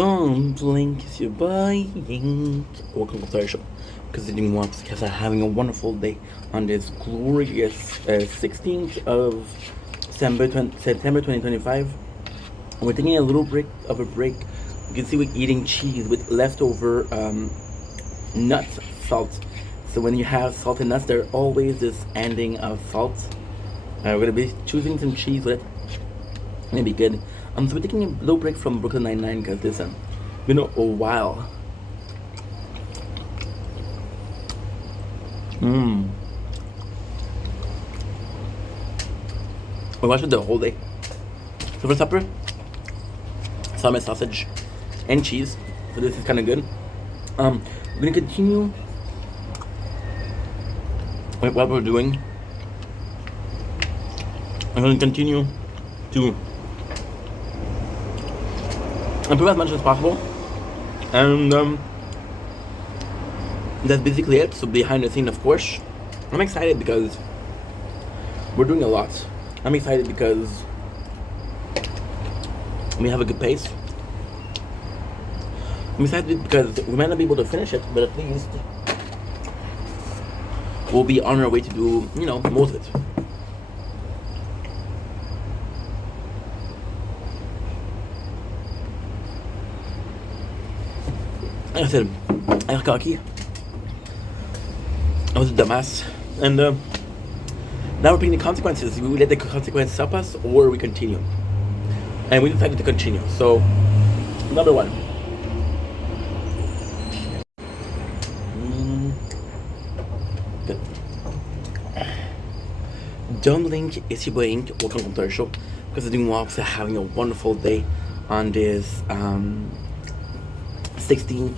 Don't blink as you're buying. Welcome to our show. Considering once, because I'm having a wonderful day on this glorious 16th of September 2025. We're taking a little break of a break. You can see we're eating cheese with leftover nuts, salt. So when you have salted nuts, there are always this ending of salt. We're gonna be choosing some cheese with it. Gonna be good. So we're taking a little break from Brooklyn Nine-Nine because this been a while. We watched it the whole day. So for supper, salmon sausage and cheese. So this is kind of good. We're gonna continue with what we're doing. I'm gonna continue to improve as much as possible, and that's basically it. So behind the scene, of course, I'm excited because we're doing a lot. I'm excited because we have a good pace. I'm excited because we might not be able to finish it, but at least we'll be on our way to do, most of it. Like I said, I got cocky. I was a dumbass. And now we're paying the consequences. We let the consequences stop us or we continue. And we decided to continue. So, number one. Good. Don't blink, it's your boy Ink. Welcome to our show. Because I'm doing walks and having a wonderful day on this 16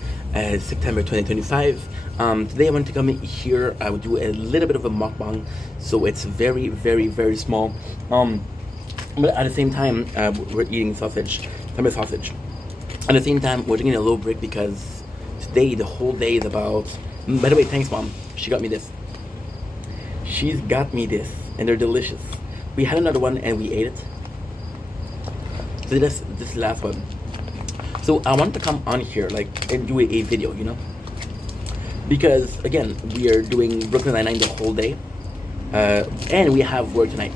September 2025. Today I want to come in here. I would do a little bit of a mukbang, so it's very, very, very small. But at the same time, we're eating sausage, salmon sausage. At the same time, we're taking a little break because today, the whole day is about. By the way, thanks, Mom. She got me this. She's got me this, and they're delicious. We had another one and we ate it. So this last one. So I wanted to come on here, and do a video, because again, we are doing Brooklyn Nine-Nine the whole day, and we have work tonight.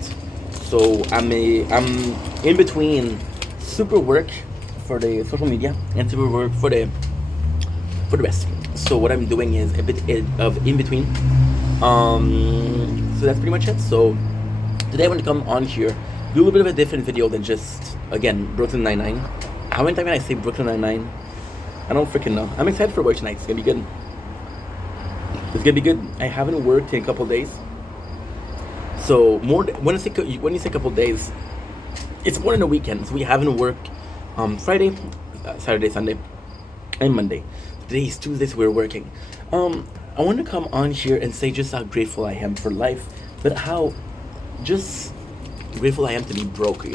So I'm in between super work for the social media and super work for the rest. So what I'm doing is a bit of in between. So that's pretty much it. So today I want to come on here, do a little bit of a different video than just again Brooklyn Nine-Nine. How many times can I say Brooklyn Nine-Nine? I don't freaking know. I'm excited for work tonight. It's gonna be good. It's gonna be good. I haven't worked in a couple days, so when you say a couple days, it's more than a weekend. So we haven't worked Friday, Saturday, Sunday, and Monday. Today is Tuesday, so we're working. I want to come on here and say just how grateful I am for life, but how just grateful I am to be broke.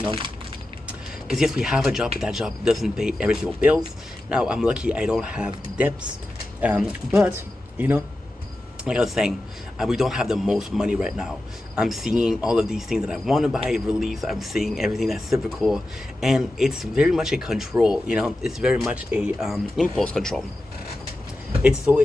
Because yes, we have a job, but that job doesn't pay every single bills. Now, I'm lucky I don't have debts. But, like I was saying, we don't have the most money right now. I'm seeing all of these things that I want to buy release. I'm seeing everything that's super cool. And it's very much a control, It's very much a impulse control. It's so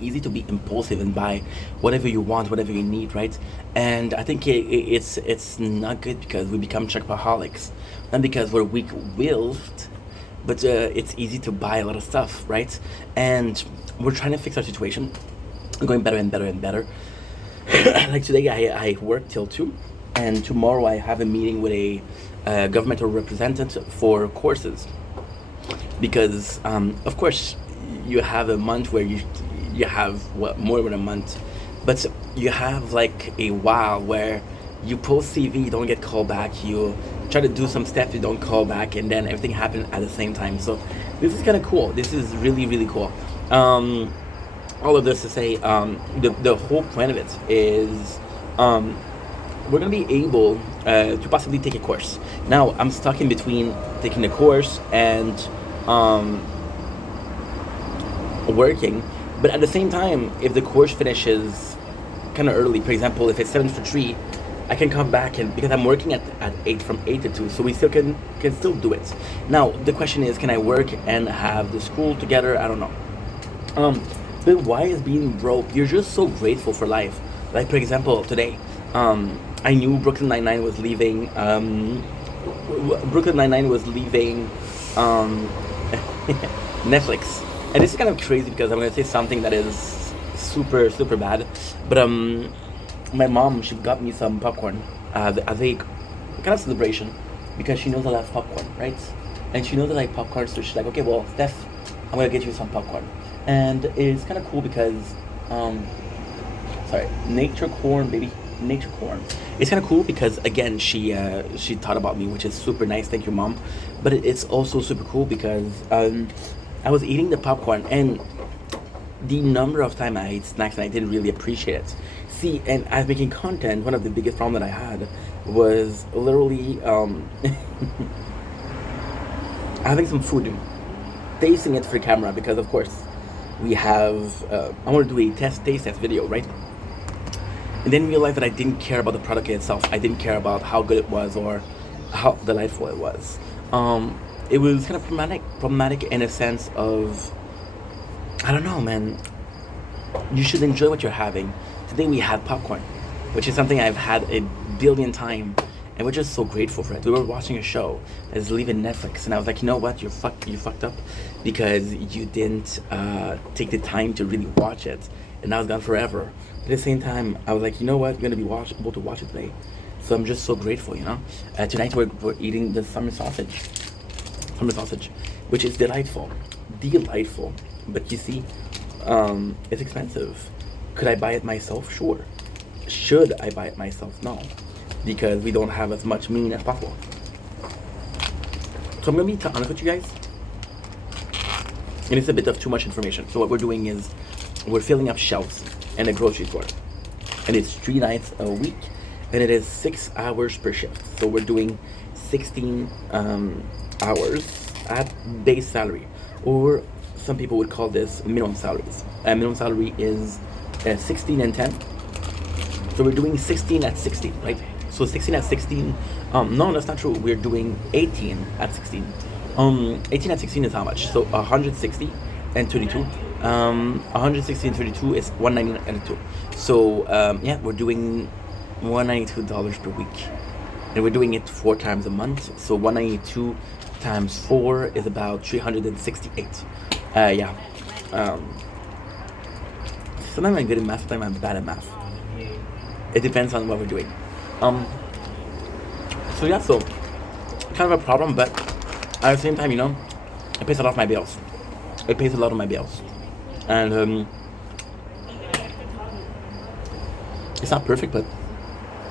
easy to be impulsive and buy whatever you want, whatever you need, right? And I think it's not good because we become shopaholics, not because we're weak-willed, but it's easy to buy a lot of stuff, right? And we're trying to fix our situation, going better and better and better. Like today, I work till 2, and tomorrow I have a meeting with a governmental representative for courses, because of course, you have a month where you have more than a month, but you have a while where you post CV, you don't get called back, you try to do some steps, you don't call back, and then everything happens at the same time. So this is kind of cool. This is really, really cool. All of this to say, the whole plan of it is we're gonna be able to possibly take a course. Now I'm stuck in between taking the course and working, but at the same time, if the course finishes kind of early, for example, if it's 7 for 3, I can come back and because I'm working at 8 from 8 to 2, so we still can still do it. Now the question is, can I work and have the school together? I don't know. But why is being broke? You're just so grateful for life. Like for example, today, I knew Brooklyn Nine Nine was leaving. Brooklyn Nine Nine was leaving um, Netflix, and this is kind of crazy because I'm gonna say something that is super super bad. But my mom she got me some popcorn as a kind of celebration because she knows I love popcorn, right? And she knows I like popcorn, so she's like, okay, well, Steph, I'm gonna get you some popcorn, and it's kind of cool because um, sorry, nature corn, baby, nature corn. It's kind of cool because again, she thought about me, which is super nice. Thank you, mom. But it's also super cool because I was eating the popcorn and the number of time I ate snacks and I didn't really appreciate it. See, and as making content, one of the biggest problem that I had was literally having some food, tasting it for camera because of course we have I want to do a taste test video, right? And then realized that I didn't care about the product itself. I didn't care about how good it was or how delightful it was. It was kind of problematic in a sense of I don't know, man. You should enjoy what you're having. Today we had popcorn, which is something I've had a billion times, and we're just so grateful for it. We were watching a show that is leaving Netflix, and I was like, you know what, you fucked up because you didn't take the time to really watch it, and now it's gone forever. At the same time, I was like, you know what, you're gonna be able to watch it today, so I'm just so grateful, you know. Tonight we're eating the summer sausage, which is delightful. But you see, it's expensive. Could I buy it myself? Sure. Should I buy it myself? No, because we don't have as much mean as possible. So I'm gonna be honest with you guys, and it's a bit of too much information. So what we're doing is we're filling up shelves in a grocery store, and it's 3 nights a week, and it is 6 hours per shift. So we're doing 16 hours at base salary, or some people would call this minimum salaries. Minimum salary is 16 and 10. So we're doing 16 at 16, right? So 16 at 16. No, that's not true. We're doing 18 at 16. 18 at 16 is how much? So 160 and 32. 160 and 32 is 192. So yeah, we're doing $192 per week, and we're doing it 4 times a month. So 192 times 4 is about 368. Yeah. Sometimes I'm good at math, sometimes I'm bad at math. It depends on what we're doing. So yeah, so kind of a problem, but at the same time, you know, it pays a lot of my bills. It pays a lot of my bills, and it's not perfect, but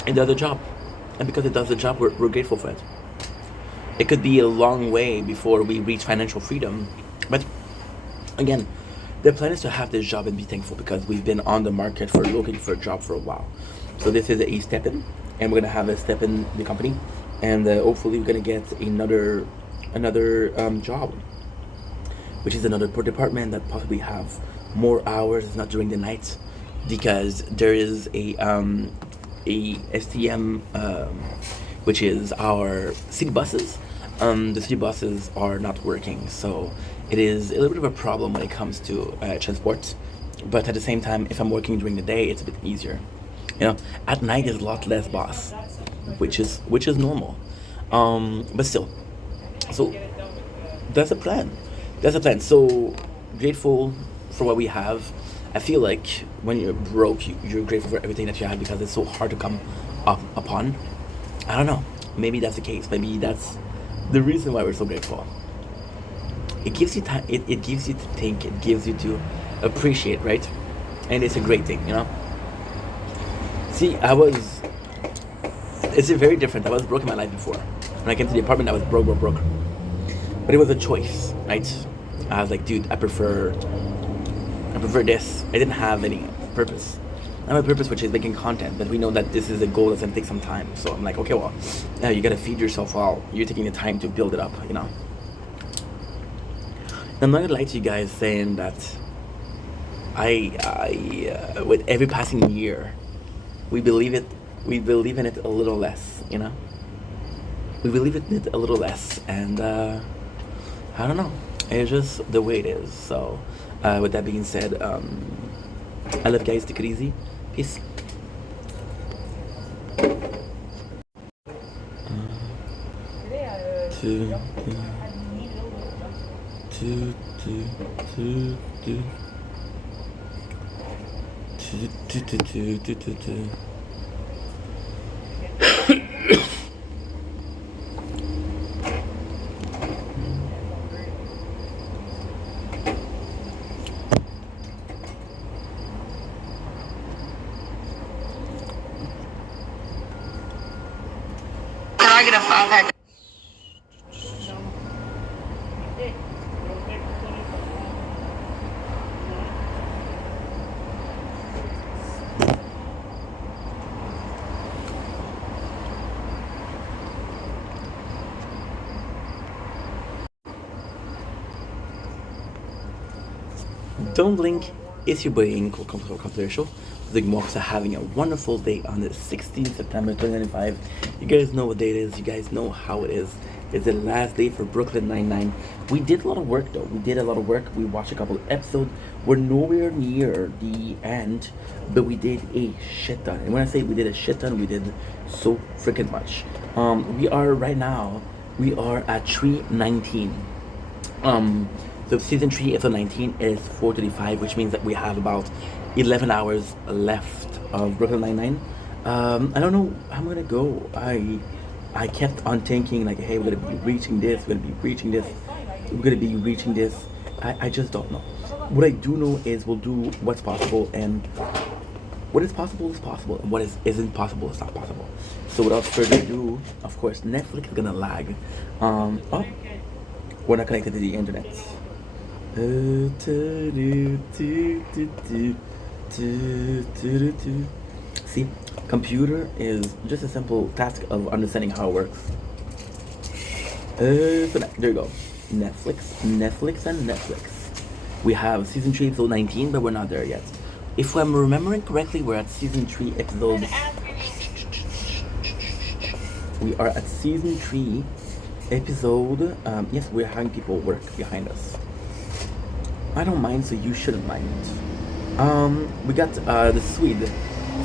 it does the job, and because it does the job, we're grateful for it. It could be a long way before we reach financial freedom, but again, the plan is to have this job and be thankful because we've been on the market for looking for a job for a while. So this is a step in, and we're gonna have a step in the company, and hopefully we're gonna get another job, which is another department that possibly have more hours, not during the night, because there is a STM, which is our city buses. The city buses are not working, so it is a little bit of a problem when it comes to transport. But at the same time, if I'm working during the day, it's a bit easier. You know, at night there's a lot less boss, which is normal. But still, so that's a plan. That's a plan. So grateful for what we have. I feel like when you're broke, you're grateful for everything that you have because it's so hard to come up upon. I don't know. Maybe that's the case. Maybe that's the reason why we're so grateful. It gives you time. It gives you to think. It gives you to appreciate, right? And it's a great thing, you know. See, it's very different. I was broke in my life before. When I came to the apartment, I was broke. But it was a choice, right? I was like, dude, I prefer this. I didn't have any purpose. I have a purpose, which is making content, but we know that this is a goal that's gonna take some time. So I'm like, okay, well, now you gotta feed yourself while you're taking the time to build it up, you know. And I'm not gonna lie to you guys saying that I with every passing year, we believe it we believe in it a little less, you know? We believe in it a little less, and I don't know. It's just the way it is. So, with that being said, I love you guys. Take it easy. Peace. Two, two, two, two, two. Can I get a 5-pack? Don't blink. It's your boy Ian Controversial. The Mox are having a wonderful day on the 16th September 2025. You guys know what day it is. You guys know how it is. It's the last day for Brooklyn Nine-Nine. We did a lot of work though. We did a lot of work. We watched a couple of episodes. We're nowhere near the end, but we did a shit ton. And when I say we did a shit ton, we did so freaking much. We are right now. We are at 319. So season 3, episode 19 is 4:35, which means that we have about 11 hours left of Brooklyn Nine-Nine. I don't know how I'm gonna go. I kept on thinking like, hey, we're gonna be reaching this, we're gonna be reaching this, we're gonna be reaching this. I just don't know. What I do know is we'll do what's possible, and what is possible is possible, and what isn't possible is not possible. So without further ado, of course, Netflix is gonna lag. Oh, we're not connected to the internet. See, computer is just a simple task of understanding how it works. So there you go. Netflix. We have season 3, episode 19, but we're not there yet. If I'm remembering correctly, we're at season 3, episode. We are at season 3, episode. Yes, we're having people work behind us. I don't mind, so you shouldn't mind. We got the Swede.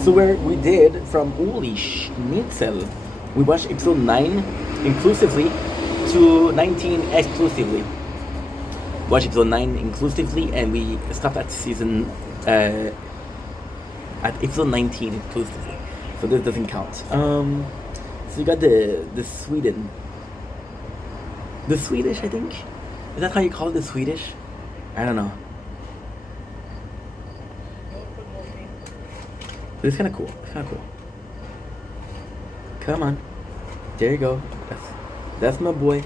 So we did from Holy Schnitzel. We watched episode 9 inclusively to 19 exclusively. Watched episode 9 inclusively, and we stopped at season at episode 19 inclusively. So this doesn't count. So you got the Sweden. The Swedish, I think. Is that how you call it, the Swedish? I don't know. But it's kind of cool. Come on. There you go. That's my boy.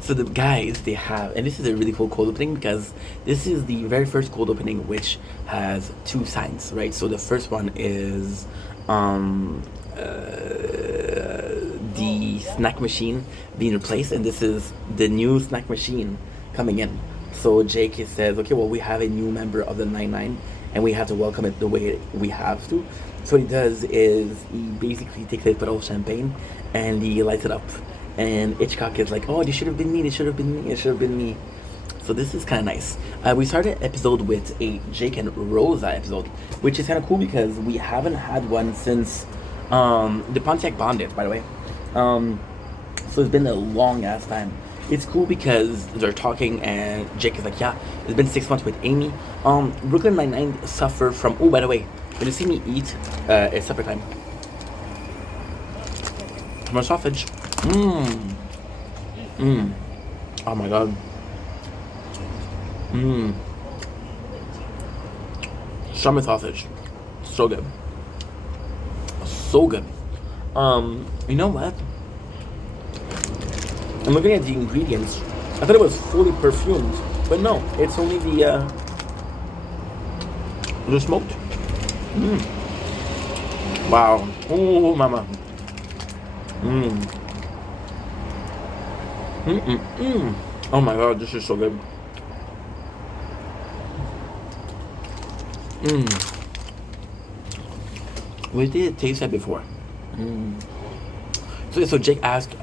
So the guys, they have, and this is a really cool cold opening because this is the very first cold opening which has 2 signs, right? So the first one is the snack machine being replaced, and this is the new snack machine coming in. So Jake says, okay, well, we have a new member of the Nine-Nine, and we have to welcome it the way we have to. So what he does is he basically takes a bottle of champagne and he lights it up, and Hitchcock is like, oh, this should have been me. So this is kind of nice. We started episode with a Jake and Rosa episode, which is kind of cool because we haven't had one since the Pontiac Bandit, by the way. So it's been a long ass time. It's cool because they're talking and Jake is like, yeah, it's been 6 months with Amy. Brooklyn Nine-Nine suffer from, oh, by the way, when you see me eat, it's supper time. My sausage. Oh my god. Summer sausage. So good. You know what? I'm looking at the ingredients. I thought it was fully perfumed, but no, it's only the smoked. Wow. Oh, mama. Oh my god, this is so good. We did taste that before. So Jake asked,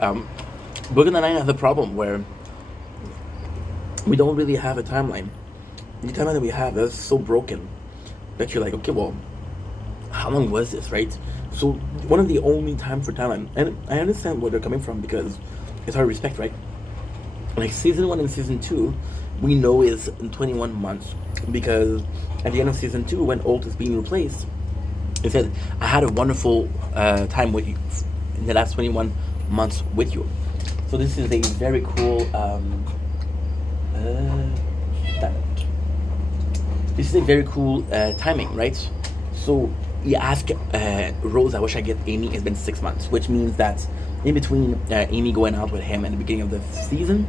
Brooklyn Nine-Nine has a problem where we don't really have a timeline. The timeline that we have is so broken that you're like, okay, well, how long was this, right? So one of the only time for timeline, and I understand where they're coming from because it's our respect, right? Like season 1 and season 2, we know is in 21 months because at the end of season 2, when Holt is being replaced, it said, "I had a wonderful time with you in the last 21 months with you." So this is a very cool. Damn it. This is a very cool timing, right? So you ask Rose, "I wish I get Amy." It's been 6 months, which means that in between Amy going out with him at the beginning of the season,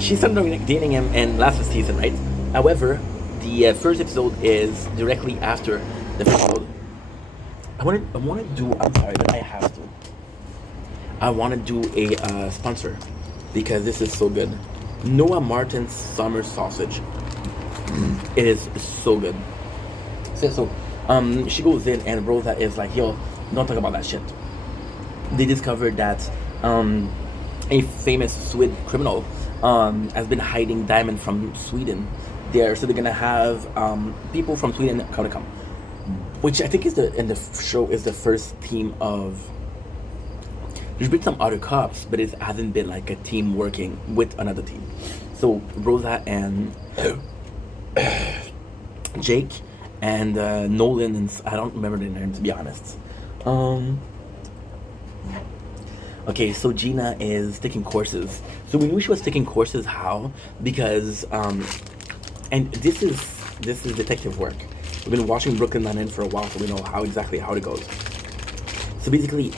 she started dating him in last season, right? However, the first episode is directly after the episode. I want to do. I'm sorry, but I have to. I want to do a sponsor because this is so good. Noah Martin's summer sausage. It is so good. So she goes in and Rosa is like, "Yo, don't talk about that shit." They discovered that a famous Swedish criminal has been hiding diamond from Sweden there, so they're gonna have people from Sweden come, which I think is in the show is the first team of. There's been some other cops, but it hasn't been like a team working with another team. So Rosa and Jake and Nolan and I don't remember their names to be honest. Okay, so Gina is taking courses. So we knew she was taking courses. How? Because and this is detective work. We've been watching Brooklyn Nine-Nine for a while, so we know how it goes. So basically,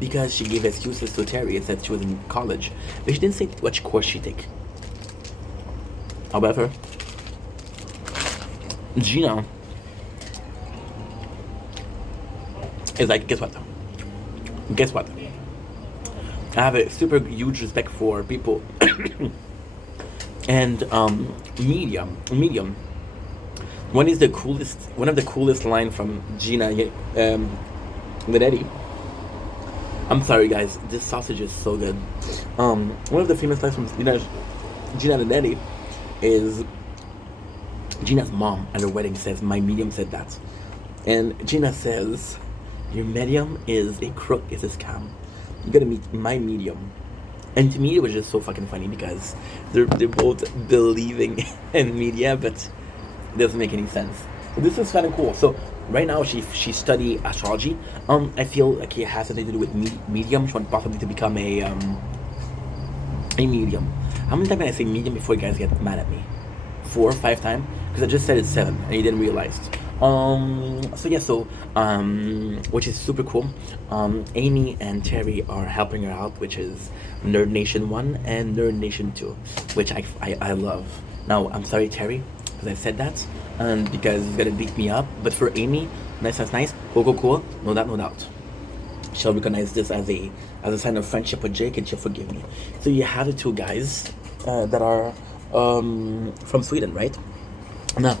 because she gave excuses to Terry and said she was in college, but she didn't say which course she take. However, Gina is like, guess what? I have a super huge respect for people and medium. One of the coolest line from Gina Linetti. I'm sorry guys, this sausage is so good. One of the famous lines from Gina Linetti is Gina's mom at her wedding says, "My medium said that," and Gina says, "Your medium is a crook, is a scam. You gotta meet my medium." And to me, it was just so fucking funny because they're both believing in media, but it doesn't make any sense. So this is kind of cool. So right now, she study astrology. I feel like it has something to do with medium. She wants possibly to become a medium. How many times did I say medium before you guys get mad at me? 4 or 5 times? Because I just said it's 7 and you didn't realize. Which is super cool. Amy and Terry are helping her out, which is Nerd Nation 1 and Nerd Nation 2, which I love. Now, I'm sorry, Terry, because I said that, and because he's gonna beat me up. But for Amy, nice, cool, no doubt. She'll recognize this as a sign of friendship with Jake, and she'll forgive me. So you have the 2 guys that are from Sweden, right? Now,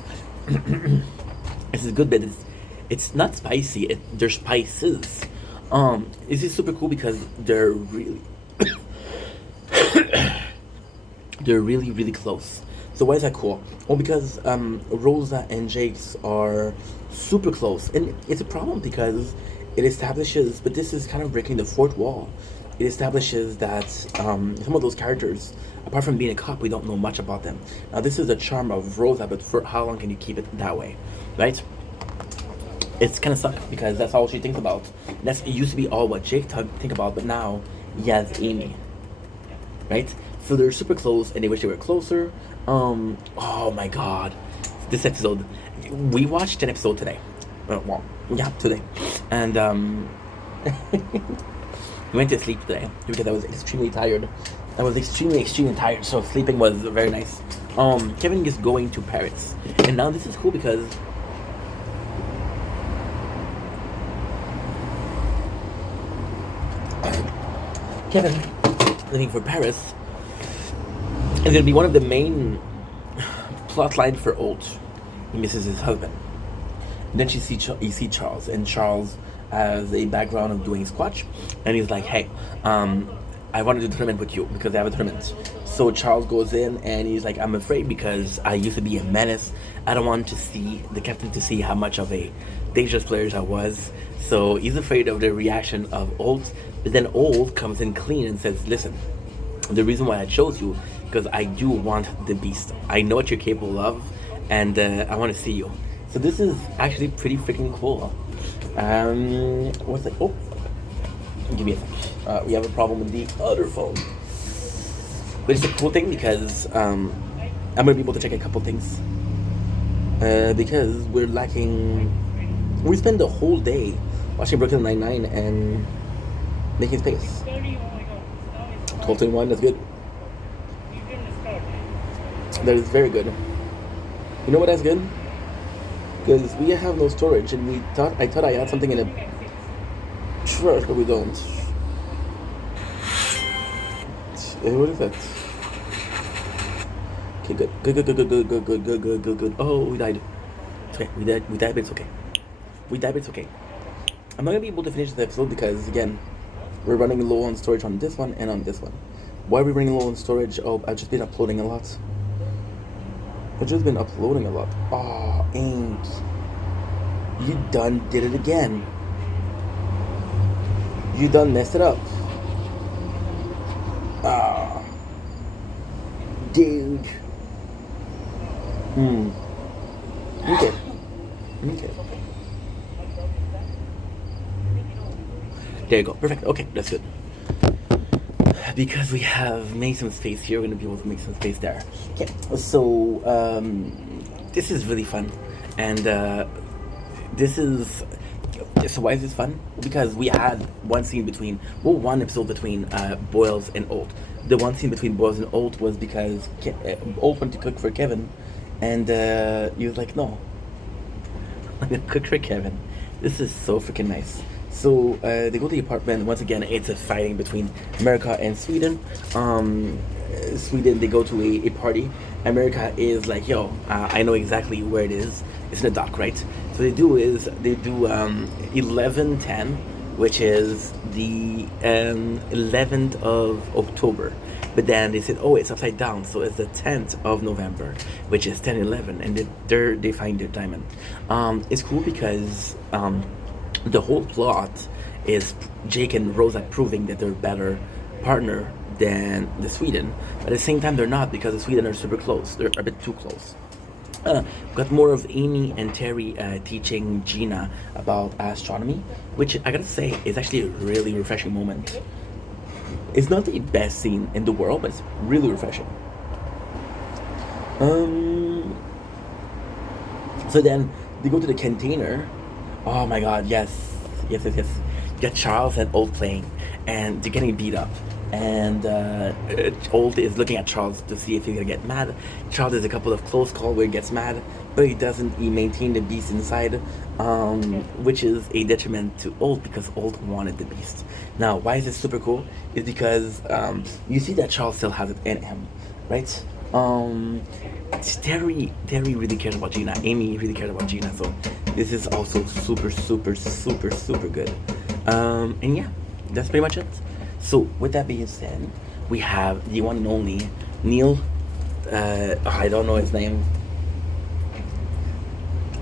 this is good, but it's not spicy. They're spices. This is super cool because they're really really close. So why is that cool? Well, because Rosa and Jake's are super close, and it's a problem because it establishes. But this is kind of breaking the fourth wall. It establishes that some of those characters, apart from being a cop, we don't know much about them. Now, this is the charm of Rosa, but for how long can you keep it that way, right? It's kind of suck because that's all she thinks about. It used to be all what Jake think about, but now he has Amy, right? So they're super close, and they wish they were closer. Oh my god, this episode, we watched an episode today. Today, and we went to sleep today because I was extremely tired. I was extremely tired, so sleeping was very nice. Kevin is going to Paris, and now this is cool because Kevin leaving for Paris is going to be one of the main plot lines for Holt. he misses his husband. Then you see Charles, and Charles has a background of doing squash, and he's like, "Hey, I want to do the tournament with you because I have a tournament." So Charles goes in, and he's like, "I'm afraid because I used to be a menace. I don't want to see the captain to see how much of a dangerous player I was." So he's afraid of the reaction of Old. But then Old comes in clean and says, "Listen, the reason why I chose you because I do want the beast. I know what you're capable of, and I want to see you." So this is actually pretty freaking cool. What's that? Oh, give me a sec. We have a problem with the other phone. But it's a cool thing because I'm gonna be able to check a couple things. Because we're lacking. We spend the whole day watching Brooklyn Nine-Nine and making space. 12:21, that's good. That is very good. You know what that's good? Because we have no storage, and I thought I had something in a trash, but we don't. What is that? Okay, good. Oh, we died. It's okay, we died, but it's okay. I'm not gonna be able to finish this episode because, again, we're running low on storage on this one and on this one. Why are we running low on storage? Oh, I've just been uploading a lot. Oh, Ink. You done did it again. You done messed it up. Ah. Dude. Okay. There you go. Perfect. Okay, that's good. Because we have made some space here, we're going to be able to make some space there. Okay, so this is really fun. And so why is this fun? Because we had one episode between Boyles and Old. The one scene between Boyles and Old was because Old wanted to cook for Kevin, and he was like, "No, I'm going to cook for Kevin." This is so freaking nice. So they go to the apartment. Once again, it's a fighting between America and Sweden. Sweden, they go to a party. America is like, "Yo, I know exactly where it is. It's in the dock, right?" So they do 11/10, which is the 11th of October. But then they said, "Oh, it's upside down, so it's the 10th of November, which is 10/11, and they find their diamond." It's cool because the whole plot is Jake and Rosa proving that they're a better partner than the Sweden. But at the same time, they're not, because the Sweden are super close. They're a bit too close. Got more of Amy and Terry teaching Gina about astronomy, which I gotta say is actually a really refreshing moment. It's not the best scene in the world, but it's really refreshing. So then they go to the container. Oh my god, yes. You got Charles and Old playing, and they're getting beat up. And Old is looking at Charles to see if he's gonna get mad. Charles has a couple of close calls where he gets mad, but he doesn't. He maintained the beast inside, which is a detriment to Old because Old wanted the beast. Now, why is this super cool? Is because you see that Charles still has it in him, right? Terry really cares about Gina. Amy really cares about Gina. So this is also super good. And yeah, that's pretty much it. So with that being said, we have the one and only Neil. I don't know his name.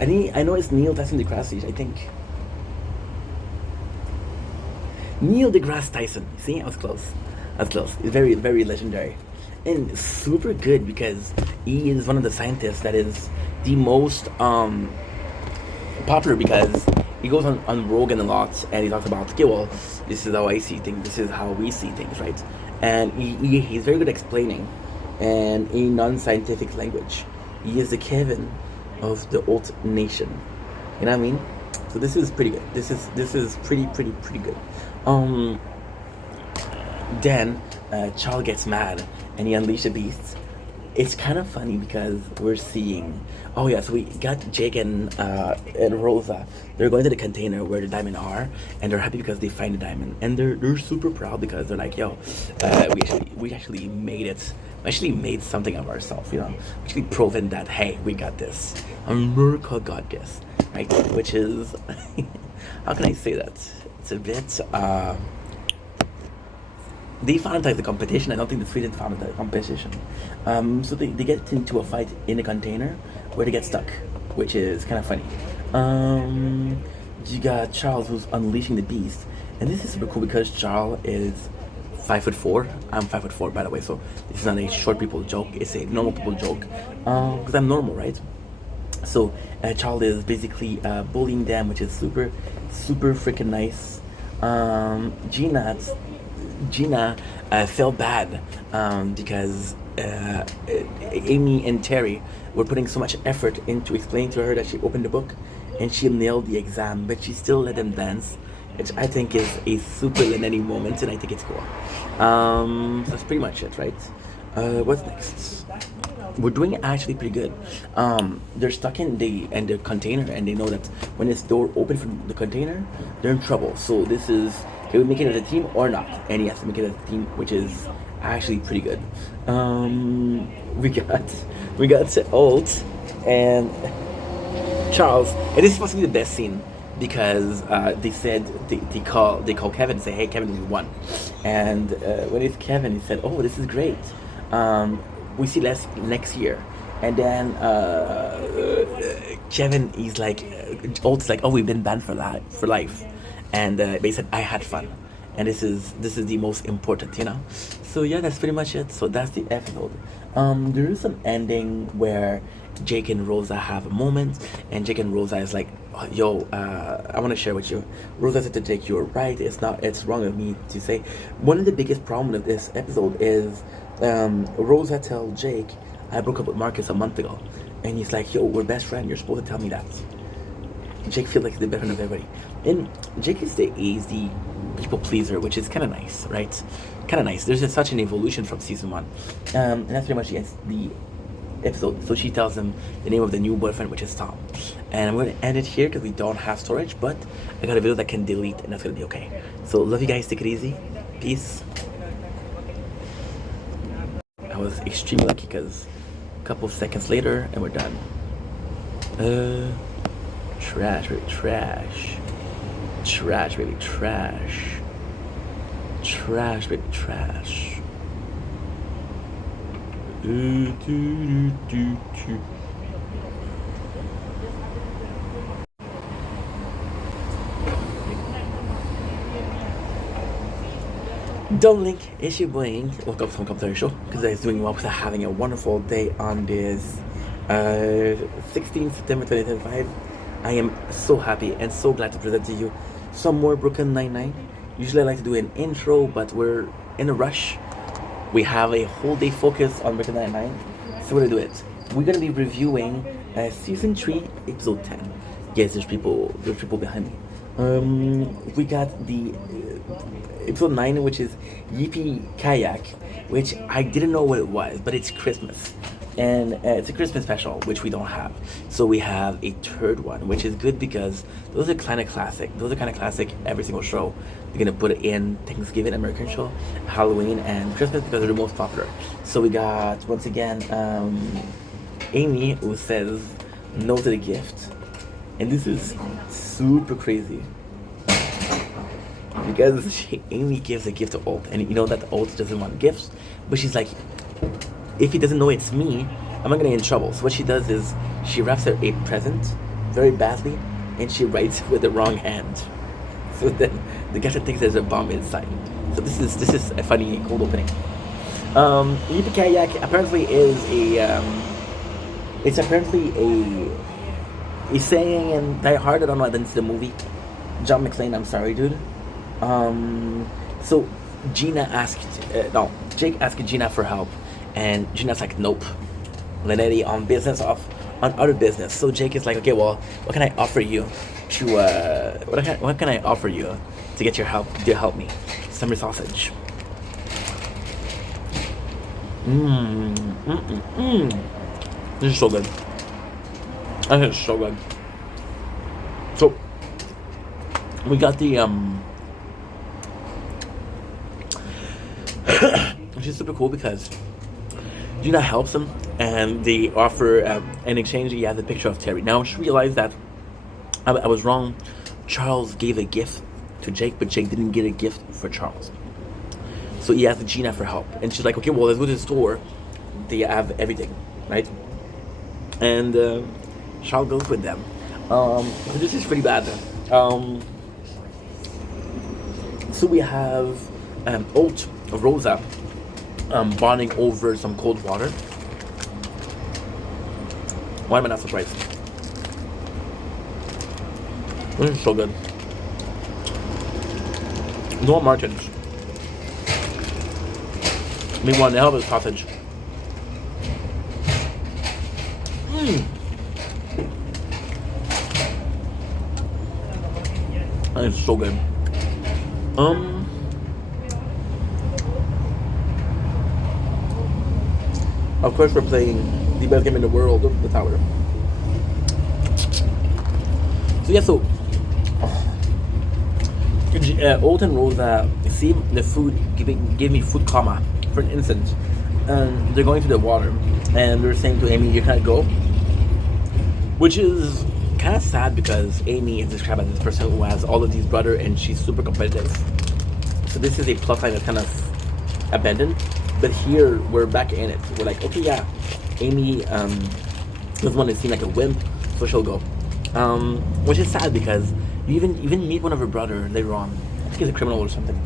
I know it's Neil Tyson deGrasse Tyson, I think. Neil deGrasse Tyson. See, I was close. It's very, very legendary. And super good because he is one of the scientists that is the most popular, because he goes on Rogan a lot and he talks about, okay, well, this is how I see things, this is how we see things, right? And he's very good at explaining, and in non-scientific language. He is the Kevin of the Alt Nation. You know what I mean? So this is pretty good. This is pretty good. Then Charles gets mad and he unleashes the beast. it's kind of funny because we're seeing. Oh yeah, so we got Jake and Rosa. They're going to the container where the diamond are, and they're happy because they find the diamond, and they're super proud because they're like, yo, we actually made it. We actually made something of ourselves, you know. We actually proven that hey, we got this. America got this, right? Which is, how can I say that? It's a bit. They found out the competition. I don't think the Sweden found out the competition. So they get into a fight in a container where they get stuck, which is kind of funny. You got Charles who's unleashing the beast, and this is super cool because Charles is 5'4". I'm 5'4", by the way, so this is not a short people joke. It's a normal people joke because I'm normal, right? So Charles is basically bullying them, which is super, super freaking nice. Gina felt bad because Amy and Terry were putting so much effort into explaining to her that she opened the book and she nailed the exam, but she still let them dance, which I think is a super Lenny moment, and I think it's cool. So that's pretty much it, right? What's next? We're doing actually pretty good. They're stuck in the container, and they know that when this door opens from the container, they're in trouble. So this is can we make it as a team or not? And yes, make it as a team, which is actually pretty good. We got Alt and Charles, and this is supposed to be the best scene because they said they call Kevin and say, hey Kevin, we won, and when it's Kevin, he said, oh, this is great. We see less next year, and then Kevin is like, Alt's like, oh, we've been banned for life, and they said I had fun, and this is the most important, you know. So yeah, that's pretty much it. So that's the episode. There is an ending where Jake and Rosa have a moment, and Jake and Rosa is like, oh, yo, I want to share with you. Rosa said to Jake, you're right. It's wrong of me to say. One of the biggest problems of this episode is Rosa tell Jake, I broke up with Marcus a month ago, and he's like, yo, we're best friends. You're supposed to tell me that. Jake feels like he's the best friend of everybody, and Jake is the people pleaser, which is kind of nice, right? Kind of nice. There's such an evolution from season 1, and that's pretty much the episode. So she tells him the name of the new boyfriend, which is Tom, and I'm going to end it here because we don't have storage, but I got a video that can delete, and that's going to be okay. So love you guys. Take it easy. Peace. I was extremely lucky because a couple of seconds later and we're done. Trash, baby, trash. Trash, baby, trash. Trash, baby, trash. Don't link, it's your boy. Welcome to the show because I'm doing well because I'm having a wonderful day on this 16th September 2025. I am so happy and so glad to present to you some more Brooklyn Nine-Nine. Usually I like to do an intro, but we're in a rush. We have a whole day focus on Brooklyn Nine-Nine, so we're gonna do it. We're gonna be reviewing season 3, episode 10. Yes, there's people behind me. We got the episode 9, which is Yippee Kayak, which I didn't know what it was, but it's Christmas. And it's a Christmas special, which we don't have. So we have a third one, which is good because those are kind of classic. Those are kind of classic every single show. They're going to put it in Thanksgiving, American show, Halloween, and Christmas because they're the most popular. So we got, once again, Amy, who says no to the gift. And this is super crazy. Because Amy gives a gift to Alt, and you know that Alt doesn't want gifts, but she's like, if he doesn't know it's me, I'm not gonna get in trouble. So what she does is she wraps her a present very badly, and she writes with the wrong hand. So then the guy thinks there's a bomb inside. So this is a funny cold opening. Yippee Kayak apparently is it's apparently a saying in Die Hard. I don't know. I didn't see the movie. John McClane, I'm sorry, dude. So Jake asked Gina for help, and Gina's like, nope, Lenetti on business, off on other business. So Jake is like, okay, well, what can I offer you to what can I offer you to get your help, to help me? Summer sausage. Mmm. Mmm. This is so good. This is so good. So we got the which is super cool because Gina helps him and they offer in exchange he has a picture of Terry. Now she realized that I was wrong. Charles gave a gift to Jake, but Jake didn't get a gift for Charles. So he asked Gina for help. And she's like, okay, well, let's go to the store. They have everything, right? And Charles goes with them. So this is pretty bad. So we have Oat, Rosa, bonding over some cold water. Why am I not surprised? This is so good. No Martins. Meanwhile, now is sausage. It's so good. Of course, we're playing the best game in the world, the Tower. So yeah, so Oat and Rosa see the food give me food coma for an instant, and they're going to the water, and they're saying to Amy, "You can't go," which is kind of sad because Amy is described as this person who has all of these brothers, and she's super competitive. So this is a plot line that's kind of abandoned. But here we're back in it. We're like, okay, yeah, Amy doesn't want to seem like a wimp, so she'll go. Which is sad because you even meet one of her brother later on. I think he's a criminal or something.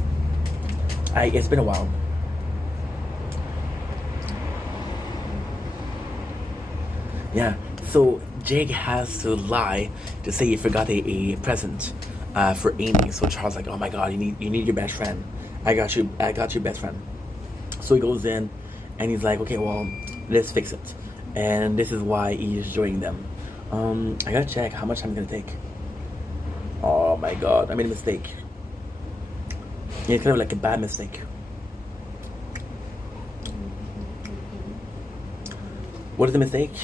It's been a while. Yeah. So Jake has to lie to say he forgot a present for Amy. So Charles like, oh my god, you need your best friend. I got your best friend. So he goes in and he's like, okay, well, let's fix it. And this is why he's joining them. I gotta check how much time it's gonna take. Oh my god, I made a mistake. Yeah, it's kind of like a bad mistake. What is the mistake?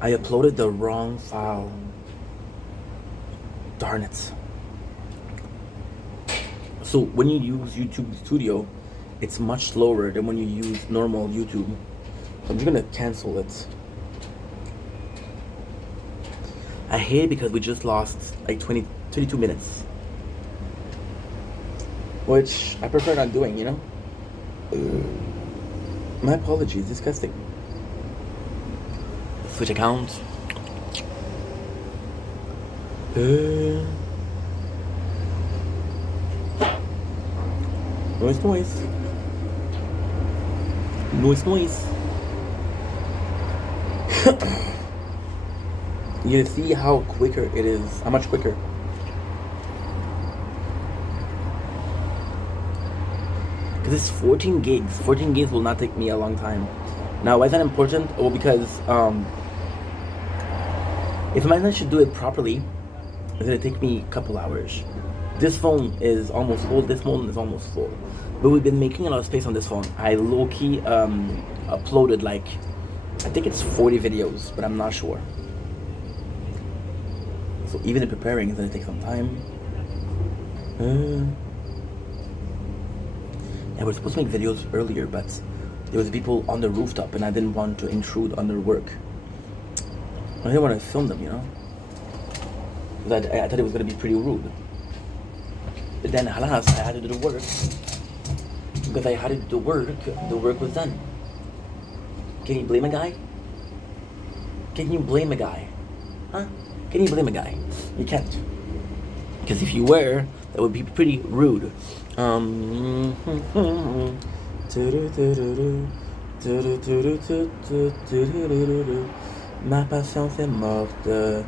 I uploaded the wrong file. Darn it. So when you use YouTube Studio, it's much slower than when you use normal YouTube. So I'm just gonna cancel it. I hate it because we just lost like 22 minutes. Which I prefer not doing, you know? My apologies, disgusting. Switch account. Noise. You see how quicker it is, how much quicker. Because it's 14 gigs. 14 gigs will not take me a long time. Now, why is that important? Well, because if I should do it properly, it's gonna take me a couple hours. This phone is almost full. This phone is almost full. But we've been making a lot of space on this phone. I low-key uploaded like, I think it's 40 videos, but I'm not sure. So even in preparing, it's gonna take some time. Yeah, we're supposed to make videos earlier, but there was people on the rooftop, and I didn't want to intrude on their work. I didn't want to film them, you know. Because I thought it was gonna be pretty rude. But then, halas, I had to do the work. Because I had to do the work was done. Can you blame a guy? Can you blame a guy? Huh? Can you blame a guy? You can't. Because if you were, that would be pretty rude. Ma patience est morte,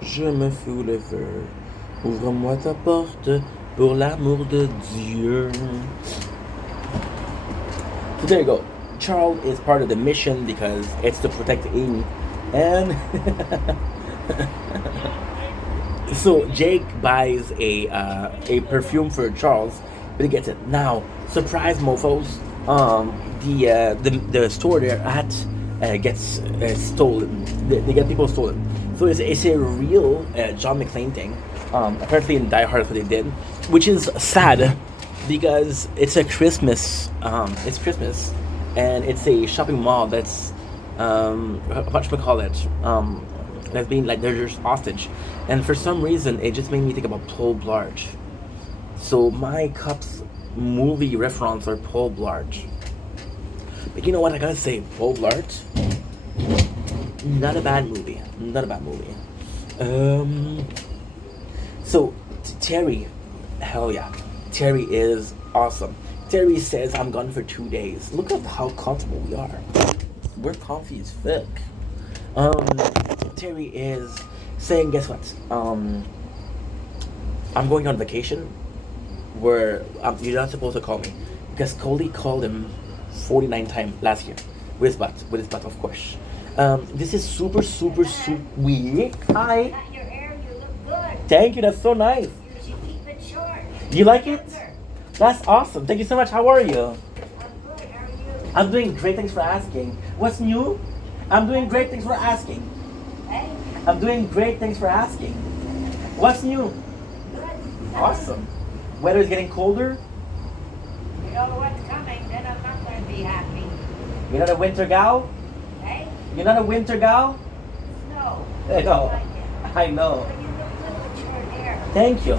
je me fous le feu. Ouvre-moi ta porte, pour l'amour de Dieu. So there you go. Charles is part of the mission because it's to protect Amy. And so Jake buys a perfume for Charles, but he gets it. Now, surprise mofos, The store they're at gets stolen. They get people stolen. So it's a real John McClane thing. Apparently in Die Hard, that's what they did, which is sad because it's a Christmas. It's Christmas, and it's a shopping mall that's what should we call it? That's being like they're just hostage, and for some reason it just made me think about Paul Blart. So my cups movie reference are Paul Blart. But you know what I gotta say, Paul Blart, not a bad movie. Not a bad movie. So Terry, hell yeah, Terry is awesome. Terry says I'm gone for 2 days. Look at how comfortable we are. We're comfy as fuck. Terry is saying, guess what? I'm going on vacation where you're not supposed to call me because Cody called him 49 times last year with his butt, of course. This is super sweet. Hi. Got your hair, you look good. Thank you. That's so nice. You should keep it short. You like it? Younger. That's awesome. Thank you so much. How are you? I'm good. How are you? I'm doing great. Thanks for asking. What's new? I'm doing great. Thanks for asking. Hey, I'm doing great. Thanks for asking. What's new? good. Awesome. Weather is getting colder. You know what's coming, then I'm not going to be happy. You're not a winter gal. Hey, You're not a winter gal. no. I know. Like it. I know. But you look good with short hair. Thank you.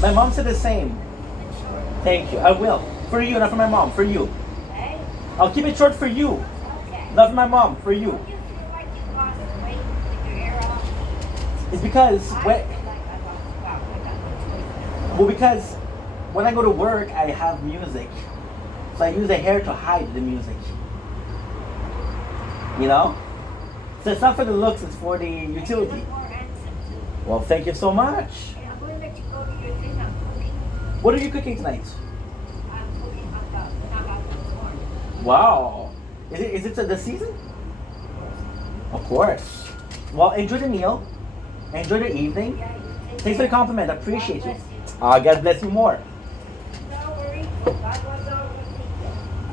My mom said the same. Keep it short. Thank you. I will. For you, not for my mom. For you. Hey, I'll keep it short for you. okay. Not for my mom. For you. Don't you feel like you lost weight with your hair off? It's because I when, feel like I lost, well, I got no choice now. well, because when I go to work, I have music, so I use the hair to hide the music. You know. So it's not for the looks; it's for the You utility. look more handsome too. Well, thank you so much. Hey, I'm going to let you go to your thing. I'm cooking. What are you cooking tonight? I'm cooking hot dogs. Knockout corn. Wow. Is it the season? Of course. Well, enjoy the meal. Enjoy the evening. Yeah, you take Thanks for the care. compliment. I appreciate you. God bless you. God bless you more. Don't worry. God was always with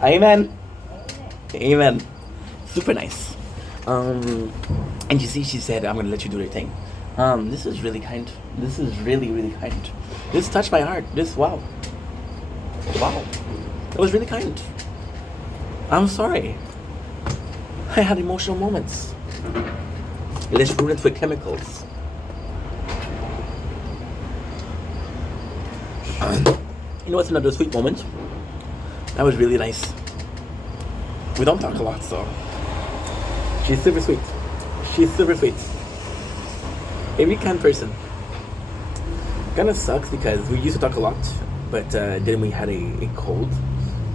you. Amen. Amen. Amen. Super nice. And you see, she said, I'm gonna let you do your thing. This is really kind. This is really kind. This touched my heart. Wow. It was really kind. I'm sorry. I had emotional moments. Let's ruin it with chemicals. You know what's another sweet moment? That was really nice. We don't talk a lot, so she's super sweet. She's super sweet. A really kind person. Kinda sucks because we used to talk a lot, but then we had a cold,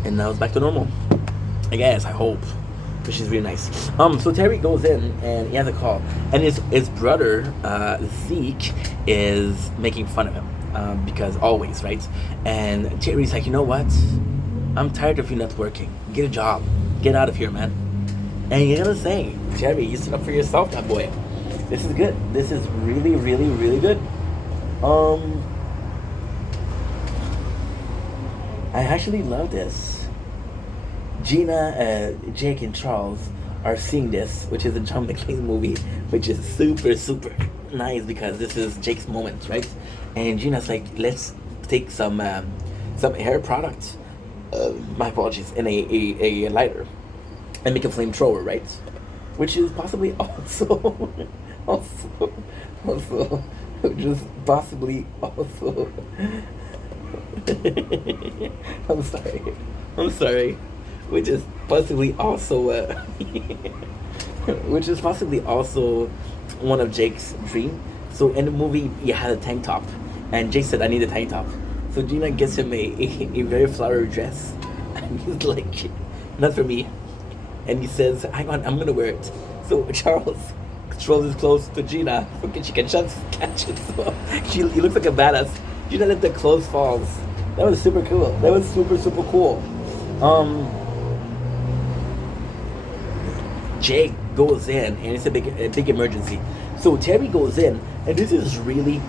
and now it's back to normal. I guess, I hope. But she's really nice. So Terry goes in and he has a call, and his brother Zeke is making fun of him because always, right? And Terry's like, you know what? I'm tired of you not working. Get a job. Get out of here, man. And you gotta say, Terry, you stood up for yourself, that boy. This is good. This is really good. I actually love this. Gina, Jake, and Charles are seeing this, which is a John McClane movie, which is super nice because this is Jake's moment, right? And Gina's like, let's take some hair product. My apologies, in a lighter, and make a flamethrower, right? Which is possibly also, which is possibly also. I'm sorry. Which is possibly also, which is possibly also one of Jake's dream. So in the movie, he had a tank top, and Jake said, "I need a tank top." So Gina gets him a very flowery dress, and he's like, "Not for me." And he says, "Hang on, I'm gonna wear it." So Charles throws his clothes to Gina, so she can catch it. So he looks like a badass. Gina let the clothes fall. That was super cool. That was super cool. Jake goes in, and it's a big emergency. So Terry goes in, and this is really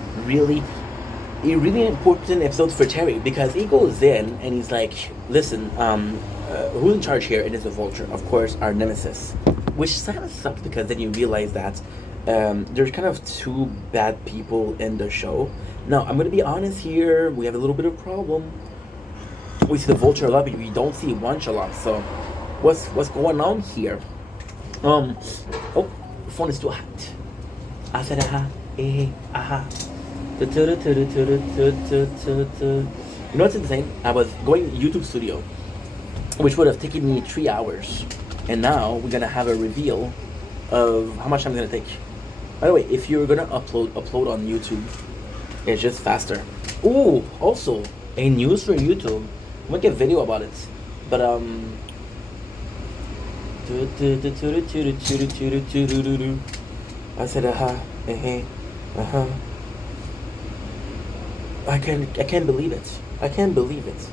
a really important episode for Terry because he goes in and he's like, "Listen, who's in charge here?" And it's the Vulture, of course, our nemesis. Which kind of sucks because then you realize that there's kind of two bad people in the show. Now, I'm gonna be honest here. We have a little bit of problem. We see the Vulture a lot, but we don't see Wunsch a lot. So, what's going on here? Oh, the phone is too hot. I said aha, aha. You know what's insane? I was going YouTube Studio, which would have taken me 3 hours, and now we're gonna have a reveal of how much I'm gonna take. By the way, if you're gonna upload on YouTube, it's just faster. Ooh, also a news for YouTube. I'm gonna get a video about it, but I said I can't believe it. I can't believe it.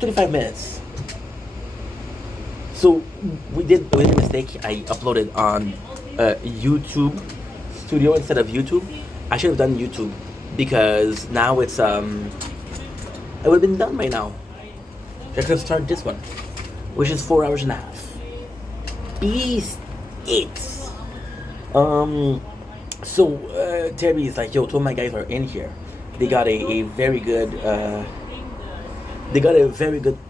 25 minutes. So we did a mistake. I uploaded on YouTube Studio instead of YouTube. I should have done YouTube because now it's it would have been done by now. I could have started this one, which is 4 hours and a half. Beast it's. So Terry is like, yo, two of my guys are in here. They got a very good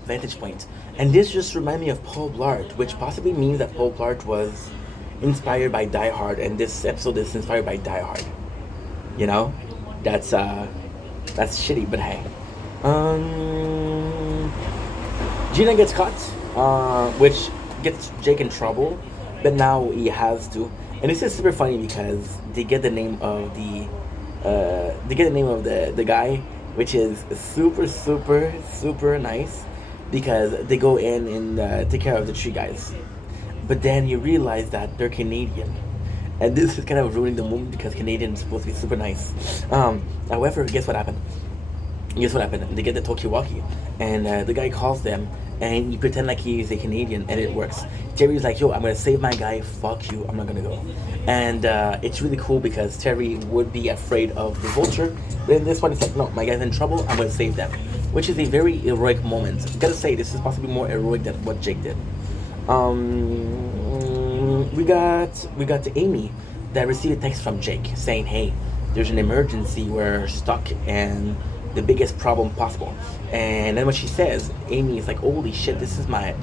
vantage point. And this just reminded me of Paul Blart, which possibly means that Paul Blart was inspired by Die Hard, and this episode is inspired by Die Hard. You know? That's shitty, but hey. Gina gets caught, which gets Jake in trouble, but now he has to. And this is super funny because they get the name of the guy, which is super nice, because they go in and take care of the three guys. But then you realize that they're Canadian, and this is kind of ruining the movie because Canadian is supposed to be super nice. However, guess what happened? They get the Tokiwaki, and the guy calls them, and you pretend like he's a Canadian, and it works. Terry's like, yo, I'm gonna save my guy, fuck you, I'm not gonna go. And it's really cool because Terry would be afraid of the Vulture, but in this one it's like, no, my guy's in trouble, I'm gonna save them. Which is a very heroic moment. I gotta say, this is possibly more heroic than what Jake did. We got Amy that received a text from Jake saying, hey, there's an emergency, we're stuck and the biggest problem possible. And then what she says, Amy is like, holy shit, this is my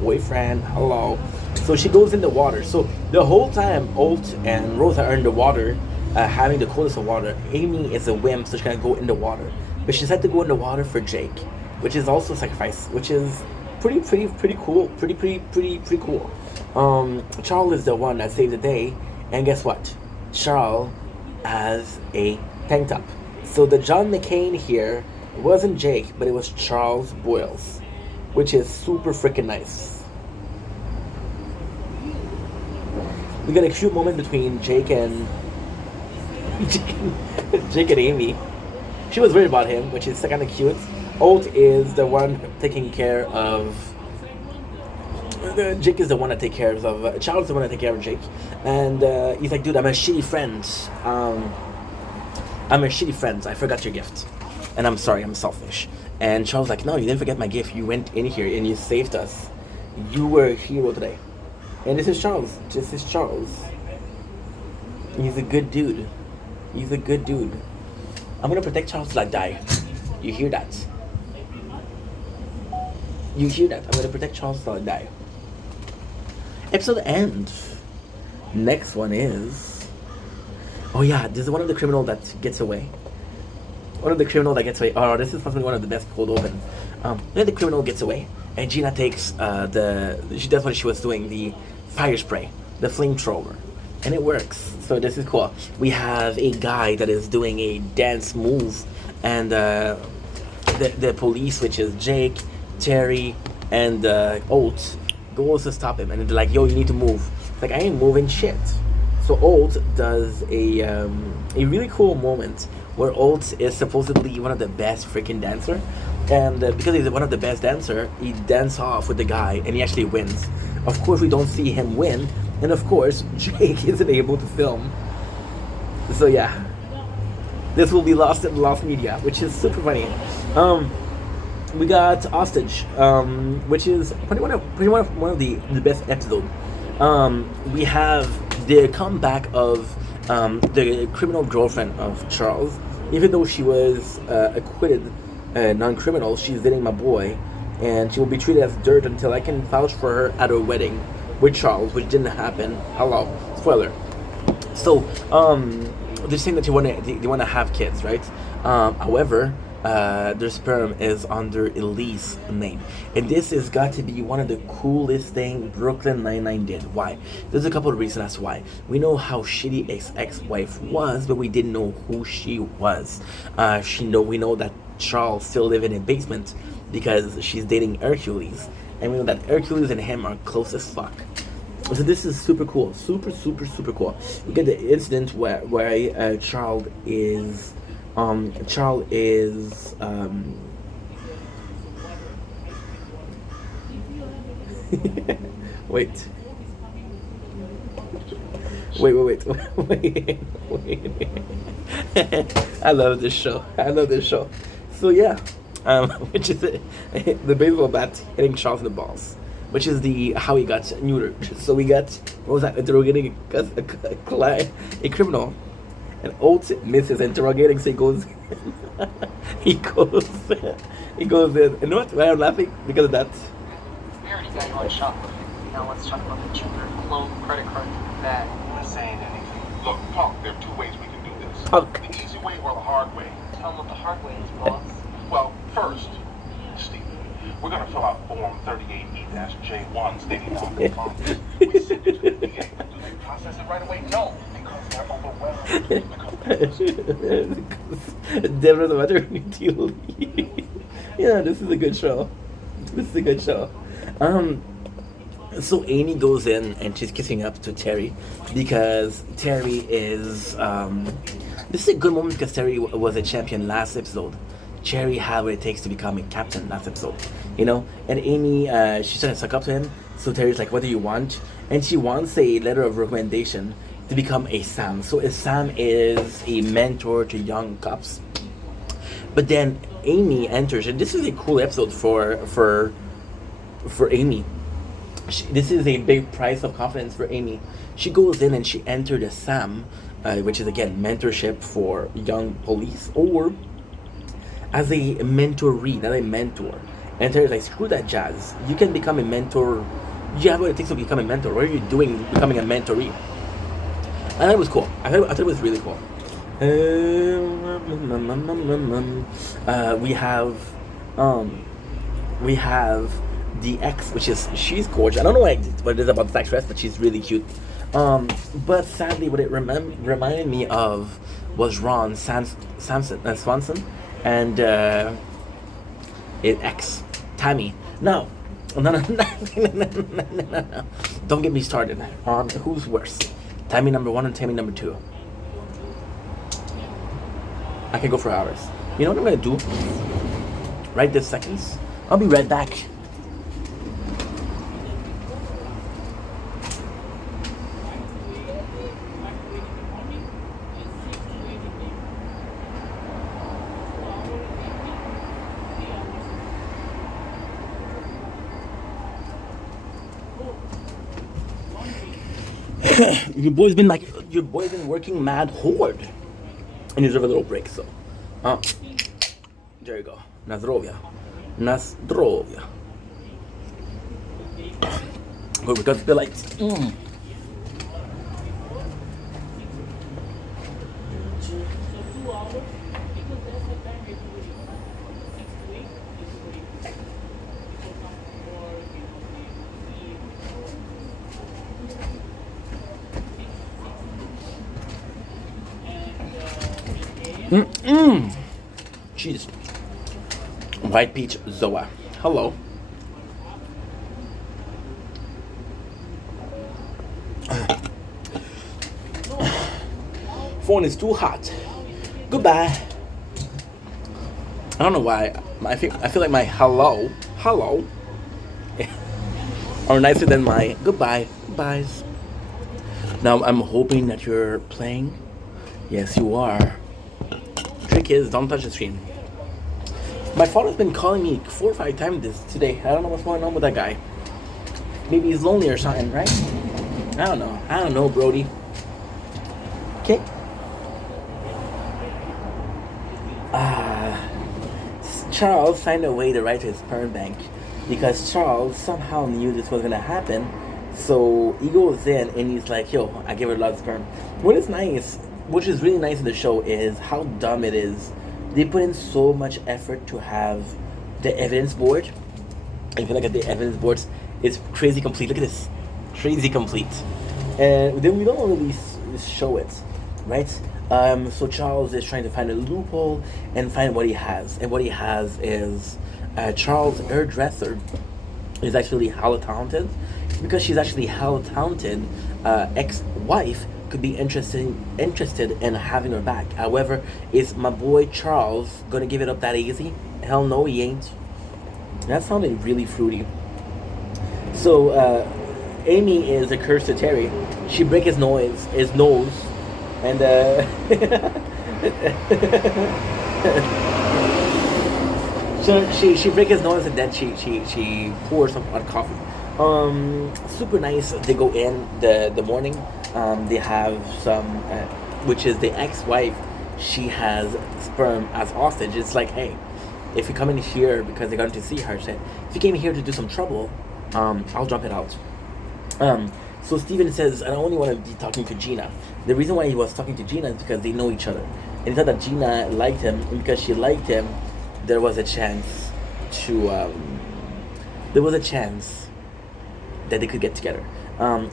boyfriend, hello. So she goes in the water. So the whole time Holt and Rosa are in the water, having the coolest of water, Amy is a wimp, so she's gonna go in the water. But she decided to go in the water for Jake, which is also a sacrifice, which is pretty cool. Pretty cool. Charles is the one that saved the day, and guess what? Charles has a tank top. So the John McCain here wasn't Jake, but it was Charles Boyles, which is super freaking nice. We got a cute moment between Jake and Amy. She was worried about him, which is kind of cute. Holt is the one taking care of. Jake is the one that takes care of. Charles is the one that takes care of Jake, and he's like, dude, I'm a shitty friend. I forgot your gift, and I'm sorry, I'm selfish. And Charles like, no, you didn't forget my gift. You went in here and you saved us. You were a hero today. And this is Charles. He's a good dude. I'm gonna protect Charles till I die. You hear that? I'm gonna protect Charles till I die. Episode end. Next one is... oh yeah, this is one of the criminals that gets away. Oh, this is possibly one of the best cold open. The criminal gets away, and Gina takes she does what she was doing, the fire spray, the flamethrower, and it works. So this is cool. We have a guy that is doing a dance move, and the police, which is Jake, Terry, and Holt, goes to stop him, and they're like, yo, you need to move. It's like, I ain't moving shit. So Holt does a really cool moment where Holt is supposedly one of the best freaking dancer, and because he's one of the best dancer, he dances off with the guy, and he actually wins. Of course, we don't see him win, and of course, Jake isn't able to film. So yeah, This will be lost in lost media, which is super funny. We got Hostage, which is one of the best episodes. We have the comeback of the criminal girlfriend of Charles. Even though she was acquitted, non-criminal, she's dating my boy, and she will be treated as dirt until I can vouch for her at her wedding with Charles, which didn't happen. Hello, spoiler. So, they're saying that they want to have kids, right? However, their sperm is under Elise name, and this has got to be one of the coolest thing Brooklyn Nine-Nine did. Why? There's a couple of reasons as to why. We know how shitty ex-wife was, but we didn't know who she was. We know that Charles still live in a basement because she's dating Hercules, and we know that Hercules and him are close as fuck. So this is super cool, super cool. We get the incident where Charles is wait. I love this show. So yeah, which is the baseball bat hitting Charles in the balls, which is how he got neutered. So we got, what was that? Interrogating a criminal, and Oates misses interrogating, so he goes he goes in. You know what? Why I'm laughing? Because of that. We already got you on shoplifting. Now let's talk about the Jupiter clone credit card bag. I'm not saying anything. Look, Punk, there are two ways we can do this. Punk. The easy way or the hard way. Tell them what the hard way is, boss. Well, first, Steve, we're going to fill out Form 38E-J1 stating non-compliance. We send it to the VA. Do they process it right away? No, because they're overwhelmed. Deborah the maternity leave. Yeah, this is a good show. So Amy goes in and she's kissing up to Terry because Terry is this is a good moment because Terry was a champion last episode. Terry had what it takes to become a captain last episode, and Amy, she's trying to suck up to him. So Terry's like, what do you want? And she wants a letter of recommendation to become a Sam. So a Sam is a mentor to young cops. But then Amy enters, and this is a cool episode for Amy. This is a big price of confidence for Amy. She goes in and she enters a Sam, which is again mentorship for young police, or as a mentoree, not a mentor. And Terry's like, screw that jazz. You can become a mentor. You have what it takes to become a mentor. What are you doing becoming a mentoree? And it was cool. I thought it was really cool. We have the ex, which is, she's gorgeous. I don't know what it is about this actress, but she's really cute. But sadly, what it reminded me of was Ron Swanson and ex Tammy. No. Don't get me started on who's worse, Tammy number 1 and Tammy number 2. I can go for hours. You know what I'm gonna do? Right this seconds. I'll be right back. Your boy's been working mad hard, and you deserve a little break. So, there you go. Nazdrovia. Good, because they're like, Cheese. White peach Zoa. Hello. Phone is too hot. Goodbye. I don't know why. I feel like my hello are nicer than my goodbyes. Now I'm hoping that you're playing. Yes, you are. kids, don't touch the screen. My father's been calling me 4 or 5 times today. I don't know what's going on with that guy. Maybe he's lonely or something, right? I don't know, Brody. Okay. Charles signed away the right to his sperm bank because Charles somehow knew this was gonna happen. So he goes in and he's like, yo, I give her a lot of sperm. What is nice, which is really nice in the show, is how dumb it is. They put in so much effort to have the evidence board. If you look at the evidence boards, it's crazy complete. Look at this. Crazy complete. And then we don't really show it, right? So Charles is trying to find a loophole and find what he has. And what he has is Charles' hairdresser is actually hella talented. Because she's actually hella talented, ex-wife could be interested in having her back. However, is my boy Charles gonna give it up that easy? Hell no, he ain't. That sounded really fruity. So Amy is a curse to Terry. She break his nose, and so she break his nose, and then she pours some hot coffee. Super nice. They go in the morning. They have some, which is the ex-wife. She has sperm as hostage. It's like, hey, if you come in here because they're going to see her, said, if you came here to do some trouble, I'll drop it out. So Steven says, I only want to be talking to Gina. The reason why he was talking to Gina is because they know each other. And he thought that Gina liked him, and because she liked him, there was a chance that they could get together.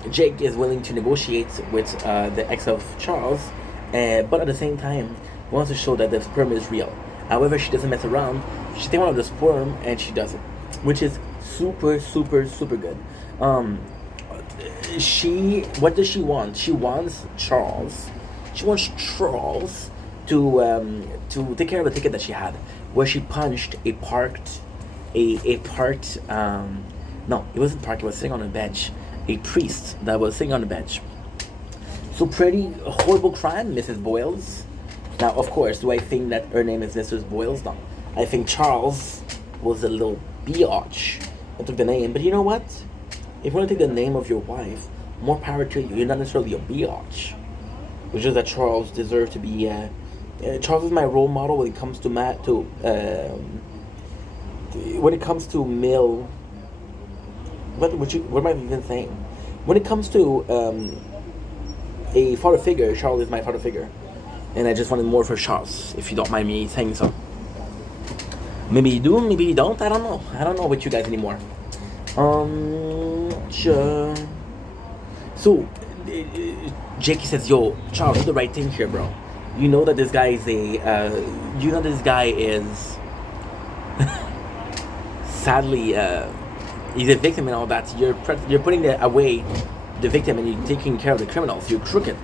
Jake is willing to negotiate with the ex of Charles, but at the same time wants to show that the sperm is real. However, she doesn't mess around. She takes one of the sperm and she does it, which is super good. What does she want? She wants Charles. She wants Charles to take care of the ticket that she had, where she punched no, it wasn't parked. It was sitting on a bench. A priest that was sitting on a bench. So pretty horrible crime, Mrs. Boyles. Now, of course, do I think that her name is Mrs. Boyles? No. I think Charles was a little biatch that took the name. But you know what? If you want to take the name of your wife, more power to you. You're not necessarily a biatch. It's just that Charles deserved to be. Charles is my role model when it comes to male. What am I even saying? When it comes to a father figure, Charles is my father figure, and I just wanted more for Charles. If you don't mind me saying so. Maybe you do, maybe you don't. I don't know. I don't know with you guys anymore. Sure. So Jakey says, "Yo, Charles, do the right thing here, bro. You know that this guy is sadly." He's a victim and all that. You're putting away the victim and you're taking care of the criminals. You're crooked.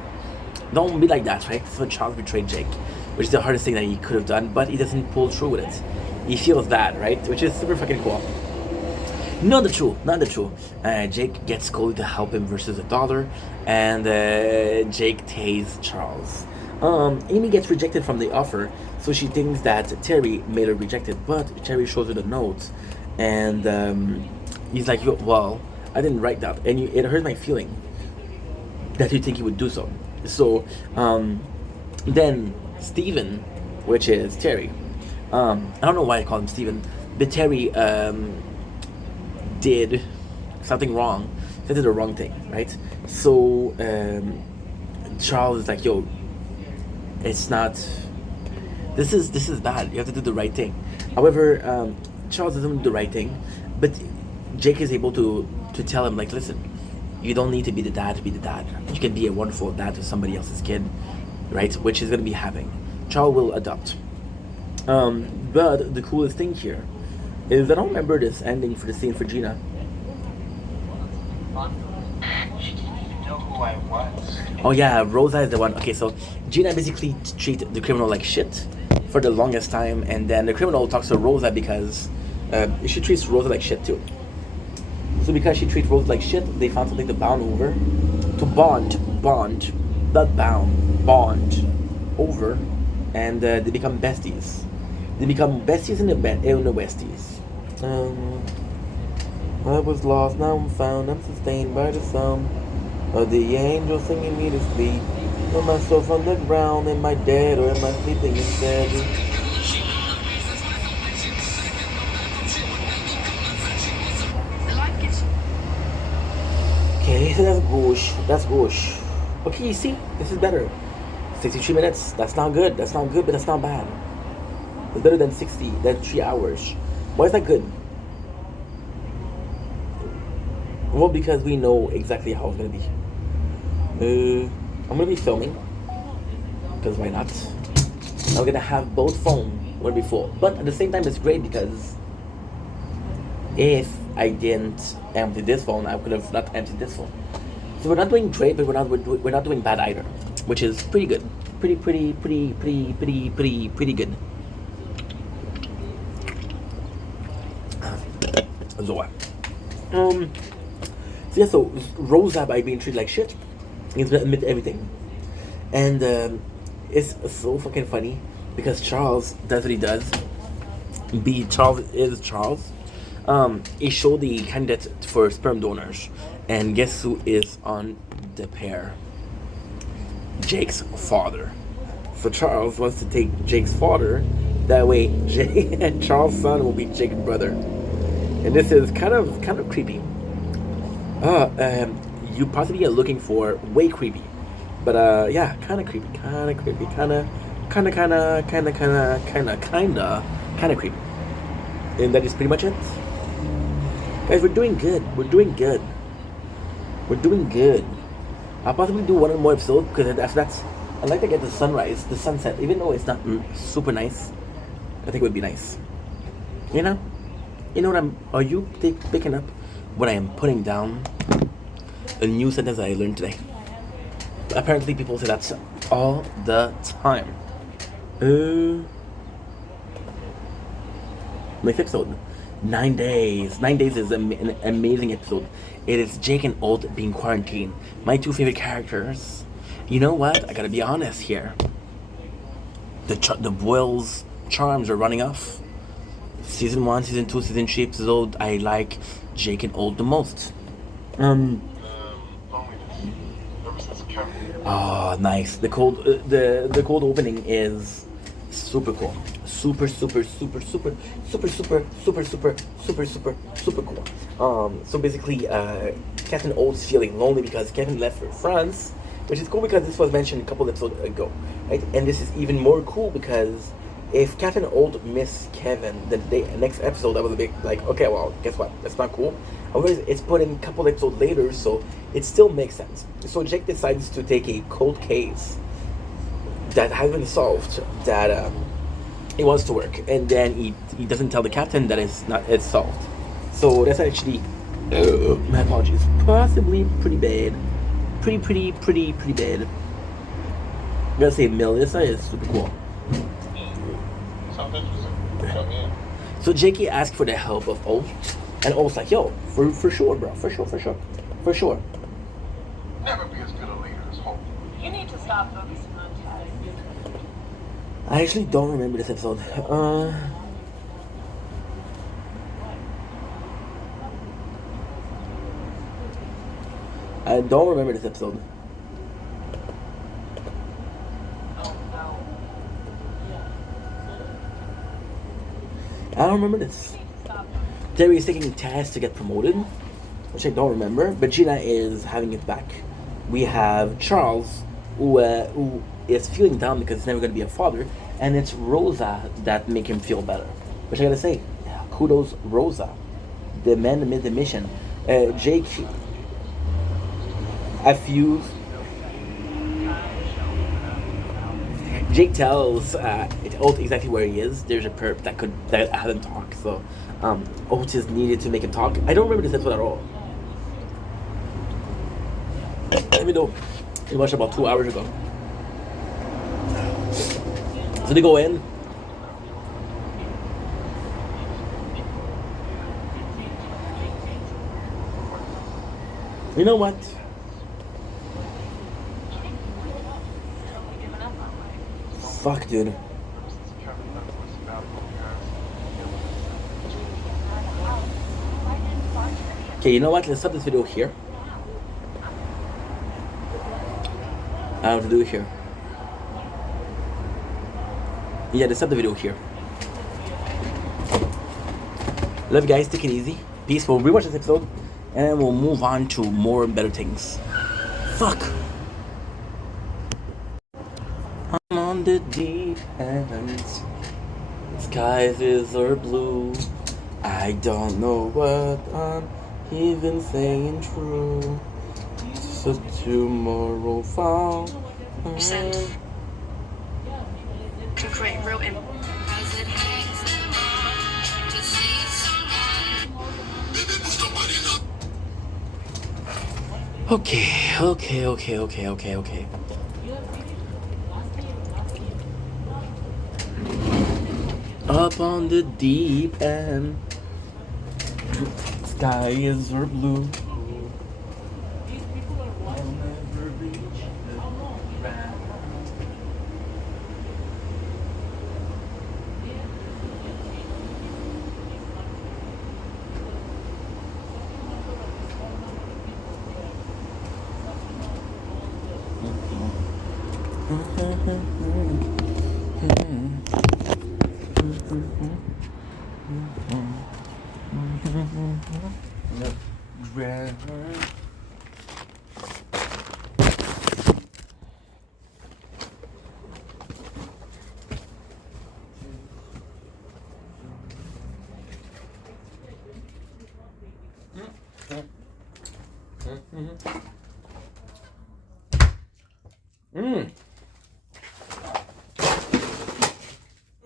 Don't be like that, right? So Charles betrayed Jake, which is the hardest thing that he could have done, but he doesn't pull through with it. He feels that, right? Which is super fucking cool. Not the truth. Jake gets Scully to help him versus $1, and Jake tased Charles. Amy gets rejected from the offer, so she thinks that Terry made her reject it, but Terry shows her the notes, and he's like, yo, well, I didn't write that, and it hurt my feeling that you think he would do so. So then Steven, which is Terry, I don't know why I call him Steven, but Terry did something wrong. They did the wrong thing, right? So Charles is like, yo, it's not, this is bad. You have to do the right thing. However, Charles doesn't do the right thing, but Jake is able to tell him, like, listen, you don't need to be the dad to be the dad. You can be a wonderful dad to somebody else's kid, right? Which is going to be happening. Charles will adopt. But the coolest thing here is I don't remember this ending for the scene for Gina. She didn't even know who I was. Oh yeah, Rosa is the one. Okay, so Gina basically treated the criminal like shit for the longest time, and then the criminal talks to Rosa because she treats Rosa like shit too. So because she treats Rosa like shit, they found something to bond over, not bond over, and they become besties. They become besties in the Westies. I was lost, now I'm found. I'm sustained by the sound of the angels singing me to sleep. Am myself on the ground? Am I dead or am I sleeping instead? Okay, so that's goosh. That's goosh. Okay, you see, this is better. 63 minutes. That's not good. That's not good, but that's not bad. It's better than 3 hours. Why is that good? Well, because we know exactly how it's gonna be. I'm gonna be filming. Because why not? I'm gonna have both phones when we full. But at the same time, it's great because if I didn't empty this phone, I could have not emptied this phone. So we're not doing great, but we're not doing bad either, which is pretty good. Pretty good. So Rosa, by being treated like shit, is gonna admit everything, and it's so fucking funny because Charles does what he does. Charles is Charles. He showed the candidate for sperm donors, and guess who is on the pair? Jake's father. So Charles wants to take Jake's father. That way, Jake and Charles' son will be Jake's brother. And this is kind of creepy. You possibly are looking for way creepy, but yeah, kind of creepy, kind of creepy, kind of creepy. And that is pretty much it. Guys, we're doing good. We're doing good. I'll possibly do one more episode because that's I'd like to get the sunrise, the sunset, even though it's not super nice. I think it would be nice. You know what are you picking up what I am putting down? A new sentence that I learned today. Apparently people say that all the time. Next episode. 9 days. 9 days is an amazing episode. It is Jake and Old being quarantined. My two favorite characters. You know what? I gotta be honest here. The Boyle's charms are running off. Season 1, Season 2, Season 3 episode. I like Jake and Old the most. Oh, nice. The cold opening is super cool. Super cool. So basically, Captain Old's feeling lonely because Kevin left for France, which is cool because this was mentioned a couple episodes ago, right? And this is even more cool because if Captain Old missed Kevin, the next episode, that was a big like, okay, well, guess what? That's not cool. However, it's put in a couple episodes later, so it still makes sense. So Jake decides to take a cold case that has been solved, that he wants to work, and then he doesn't tell the captain that it's solved. So that's actually, my apologies, possibly pretty bad. Pretty bad. I'm gonna say Melissa is super cool. Sounds interesting. Come in. So Jakey asked for the help of Old, and Old's like, yo, for sure, bro, for sure. Never be as good a leader as Hope. You need to stop focusing on Chad. I actually don't remember this episode. I don't remember this episode. I don't remember this. Terry is taking tasks to get promoted, which I don't remember, but Gina is having it back. We have Charles, who is feeling down because he's never going to be a father, and it's Rosa that make him feel better. Which I gotta say, kudos Rosa, the man that made the mission. Jake, Jake tells Oates exactly where he is. There's a perp that hasn't talked, so Oates is needed to make him talk. I don't remember this episode at all. Even though we watched about 2 hours ago. So they go in. You know what? Fuck, dude. Okay, you know what? Let's stop this video here. I have to do it here. Yeah, let's stop the video here. Love you guys. Take it easy. Peace. We'll rewatch this episode, and then we'll move on to more better things. Fuck. I'm on the deep end. Skies are blue. I don't know what I'm even saying true. So tomorrow fall. Send. Can create real impact. Okay. Up on the deep end, skies are blue. I'll never reach the ground.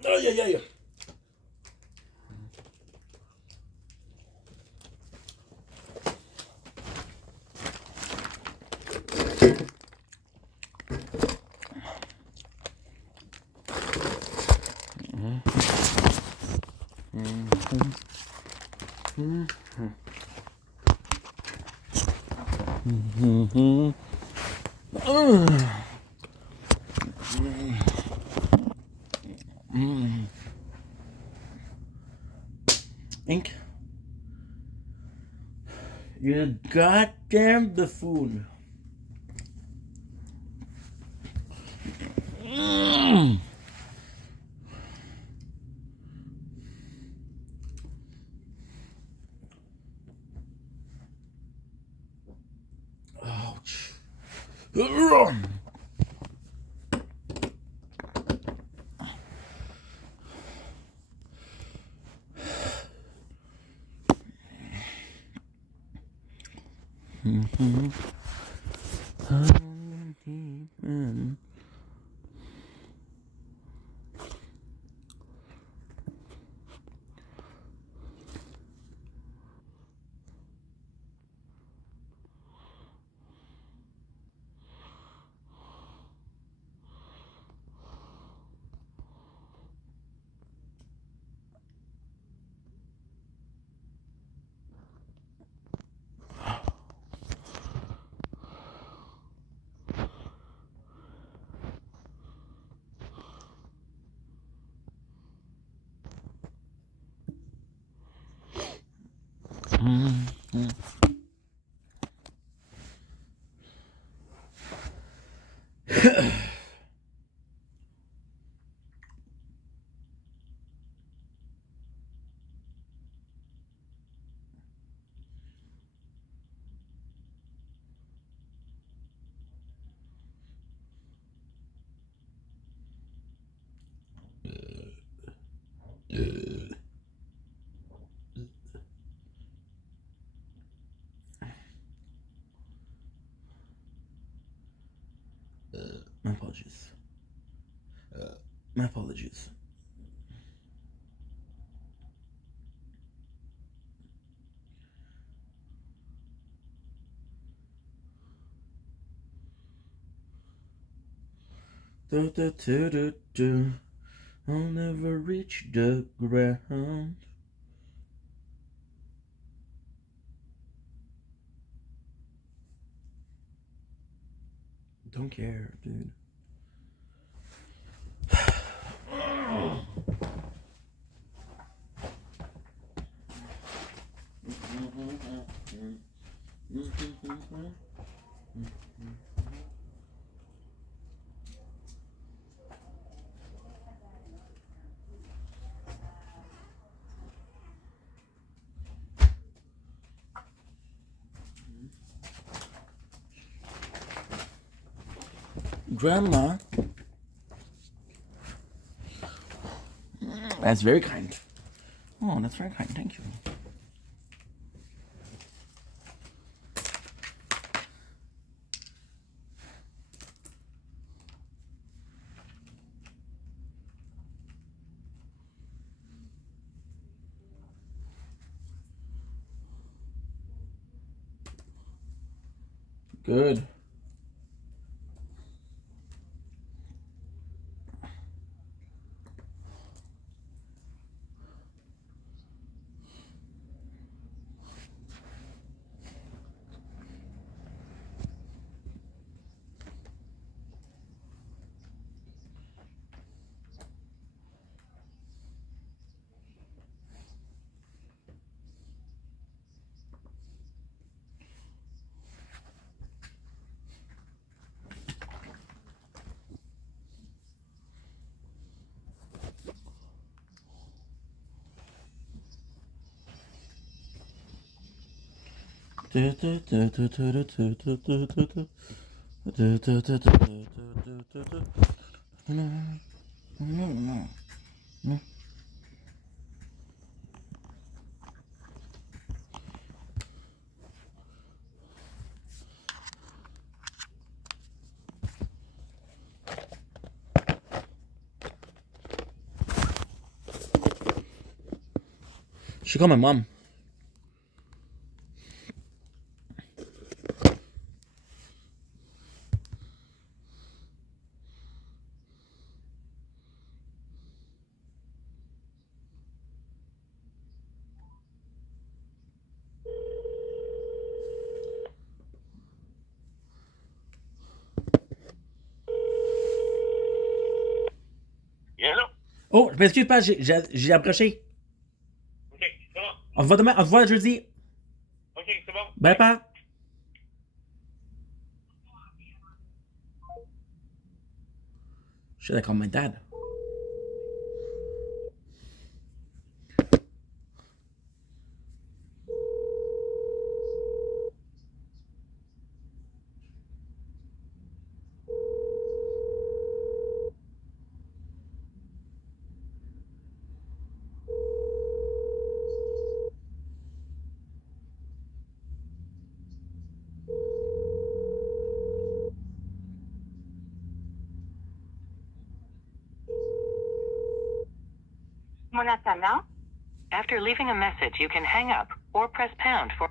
Oh yeah. Ink. You goddamn buffoon. Ouch. My apologies. My apologies. I'll never reach the ground. Don't care, dude. Grandma. That's very kind. Oh, that's very kind. Thank you. Good. She called my mom. Yeah, hello? Oh, je m'excuse pas, j'ai approché. Ok, c'est bon. On se voit demain, on se voit jeudi. Ok, c'est bon. Bye, pa. Should I call my dad? Monatana. After leaving a message, you can hang up or press pound for.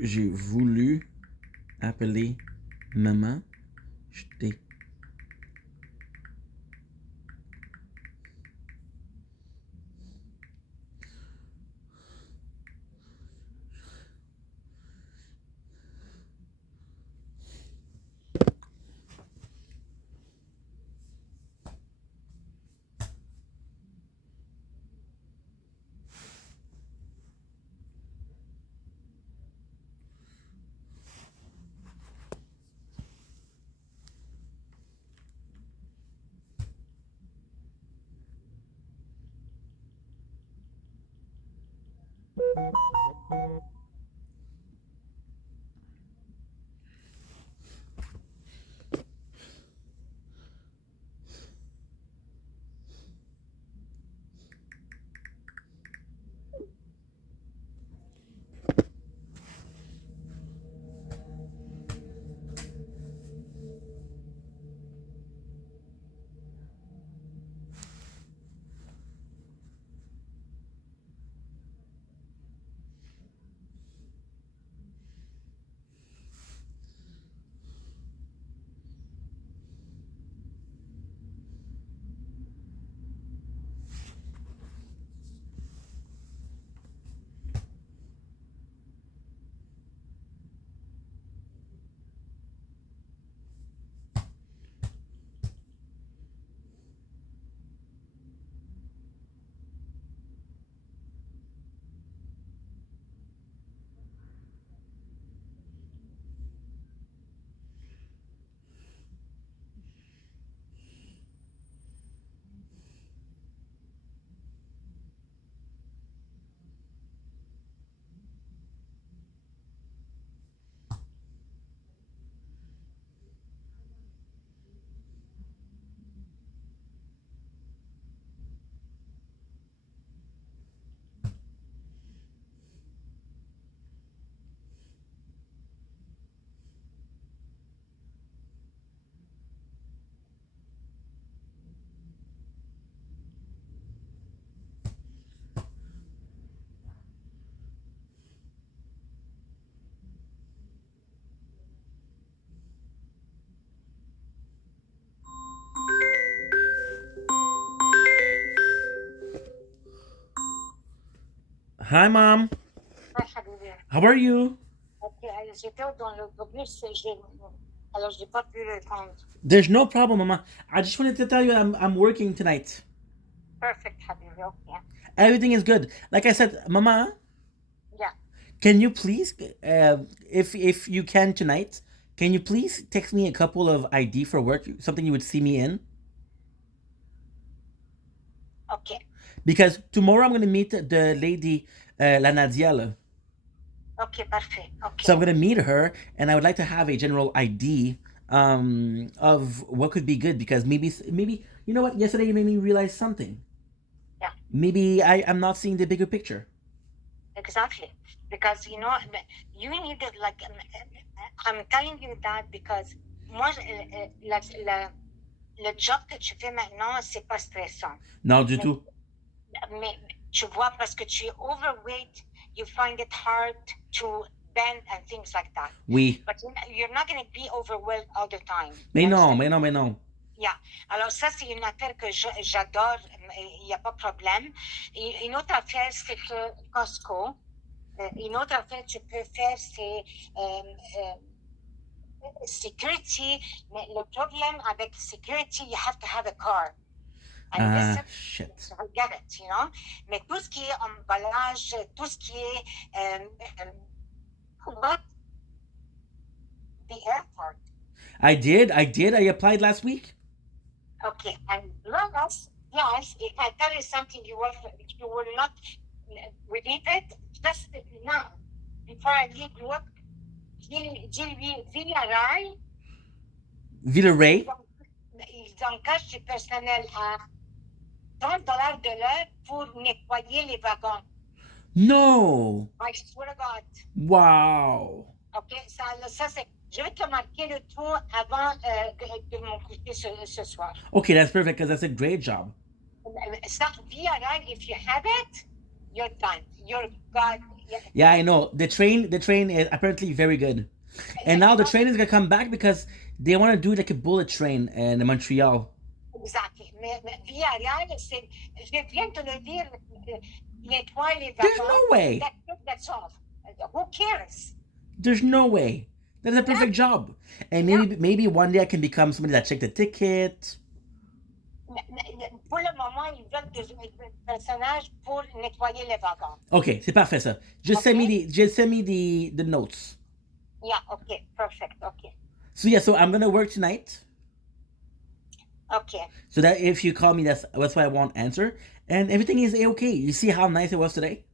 j'ai voulu appeler maman. Je t'ai Hi, Mom. Ah, حبيبي. How are you? Ok, j'étais dans l'autobus, alors j'ai pas pu répondre. There's no problem, Mama. I just wanted to tell you I'm working tonight. Perfect, حبيبي. Okay. Everything is good. Like I said, Mama, Yeah. can you please, if you can tonight, can you please text me a couple of ID for work, something you would see me in? Okay. Because tomorrow I'm going to meet the lady, La Nadia. Là. Okay, parfait. Okay. So I'm going to meet her, and I would like to have a general ID of what could be good. Because maybe you know what? Yesterday you made me realize something. Yeah. Maybe I'm not seeing the bigger picture. Exactly. Because, you know, you need it, like, I'm telling you that because moi, le job que tu fais maintenant, c'est pas stressant. Non, du tout. Mais tu vois, parce que tu es overweight, you find it hard to bend and things like that. Oui. But you're not going to be overweight all the time. Mais non, mais non, mais non. Yeah. Alors ça, c'est une affaire que j'adore, il n'y a pas de problème. Et une autre affaire, c'est que Costco, une autre affaire que tu peux faire, c'est security. Mais le problème avec security, you have to have a car. And this is, Shit. I get it, you know. Mais tout ce qui est emballage, tout ce qui est what? The airport. I did. I applied last week. Okay, and plus, if I tell you something you will not believe it, just now, before I leave work, Villaray, Villeray. ils engagent du personnel à $30 de l'heure pour nettoyer les wagons. No. I swear to God. Wow. OK, ça c'est... Je vais te marquer le tout avant de mon coucher ce soir. Okay, that's perfect because that's a great job. Ça, VRI, if you have it, you're done. You're God. Yeah, I know. The train is apparently very good. And now the train is gonna come back because they want to do like a bullet train in Montreal. Exactly. Mais Villarreal, c'est, je viens de le dire, nettoie les There's wagons. no way. That's all. Who cares? There's no way. That's a perfect job. And maybe one day I can become somebody that check the ticket. Pour le moment, ils veulent des personnages pour nettoyer les wagons. Okay, c'est parfait ça. Just send me the notes. Yeah, okay, perfect, okay. So yeah, so I'm gonna work tonight. Okay. So that if you call me, that's why I won't answer. And everything is okay. You see how nice it was today?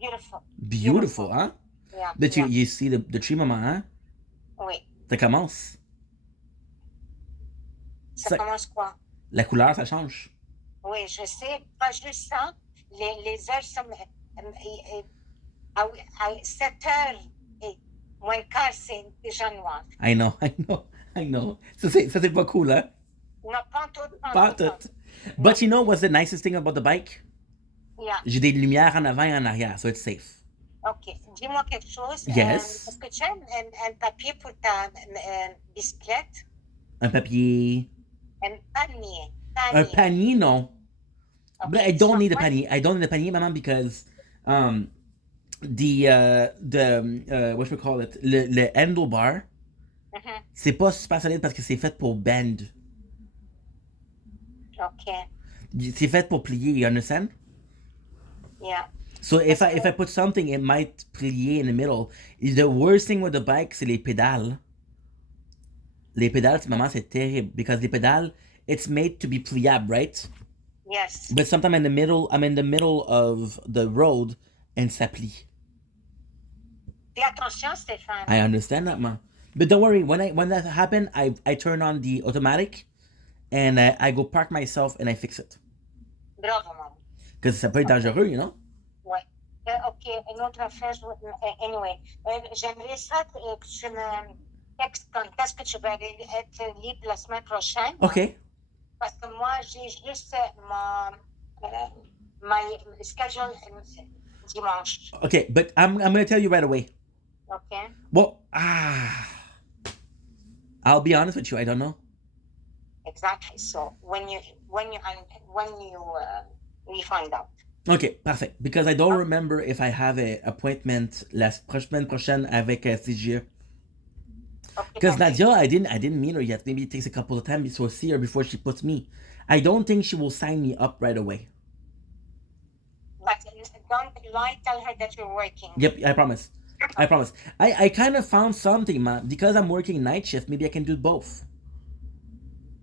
Beautiful. Beautiful, huh? Yeah. But yeah. you see the tree, maman, hein? Oui. Ça commence. Ça Ça- commence quoi? La couleur, ça change. Oui, je sais. Pas juste ça. Les heures sont. À 7 heures et moins le quart, c'est déjà noir. I know. Ça c'est pas cool, hein? Non, pas tout. Pas tout. But you know what's the nicest thing about the bike? Yeah. J'ai des lumières en avant et en arrière, so it's safe. OK. Dis-moi quelque chose. Yes. Est-ce que tu as un papier pour ta bicyclette? Un papier. Un panier. Un panier, non. OK. But I don't need a So, panier. I don't need a panier, maman, because the what should we call it? Le handlebar, Mhm. c'est pas super solide parce que c'est fait pour bend. OK. C'est fait pour plier, you understand? Yeah. So if I put something, it might plier in the middle. The worst thing with the bike, c'est les pédales. Les pédales, maman, c'est terrible because les pédales, it's made to be pliable, right? Yes. But sometimes I'm in the middle of the road and ça plie. Fais attention, Stéphane. I understand that, ma. But don't worry, when that happen, I turn on the automatic and I go park myself and I fix it. Bravo, maman. Because ça peut être dangereux, you know? Ouais. OK, une autre affaire. Anyway, j'aimerais ça que tu me textes quand est-ce que tu vas être libre la semaine prochaine. Okay. Parce que moi, j'ai juste my schedule dimanche. Okay, but I'm gonna tell you right away. OK? Well, I'll be honest with you, I don't know. Exactly. So when you find out. Okay, perfect. Because I don't remember if I have an appointment la semaine prochaine avec CGE. Okay, Because okay. Nadia, I didn't meet her yet. Maybe it takes a couple of times to see her before she puts me. I don't think she will sign me up right away. But don't lie. Tell her that you're working. Yep, I promise. I kind of found something, man. Because I'm working night shift, maybe I can do both.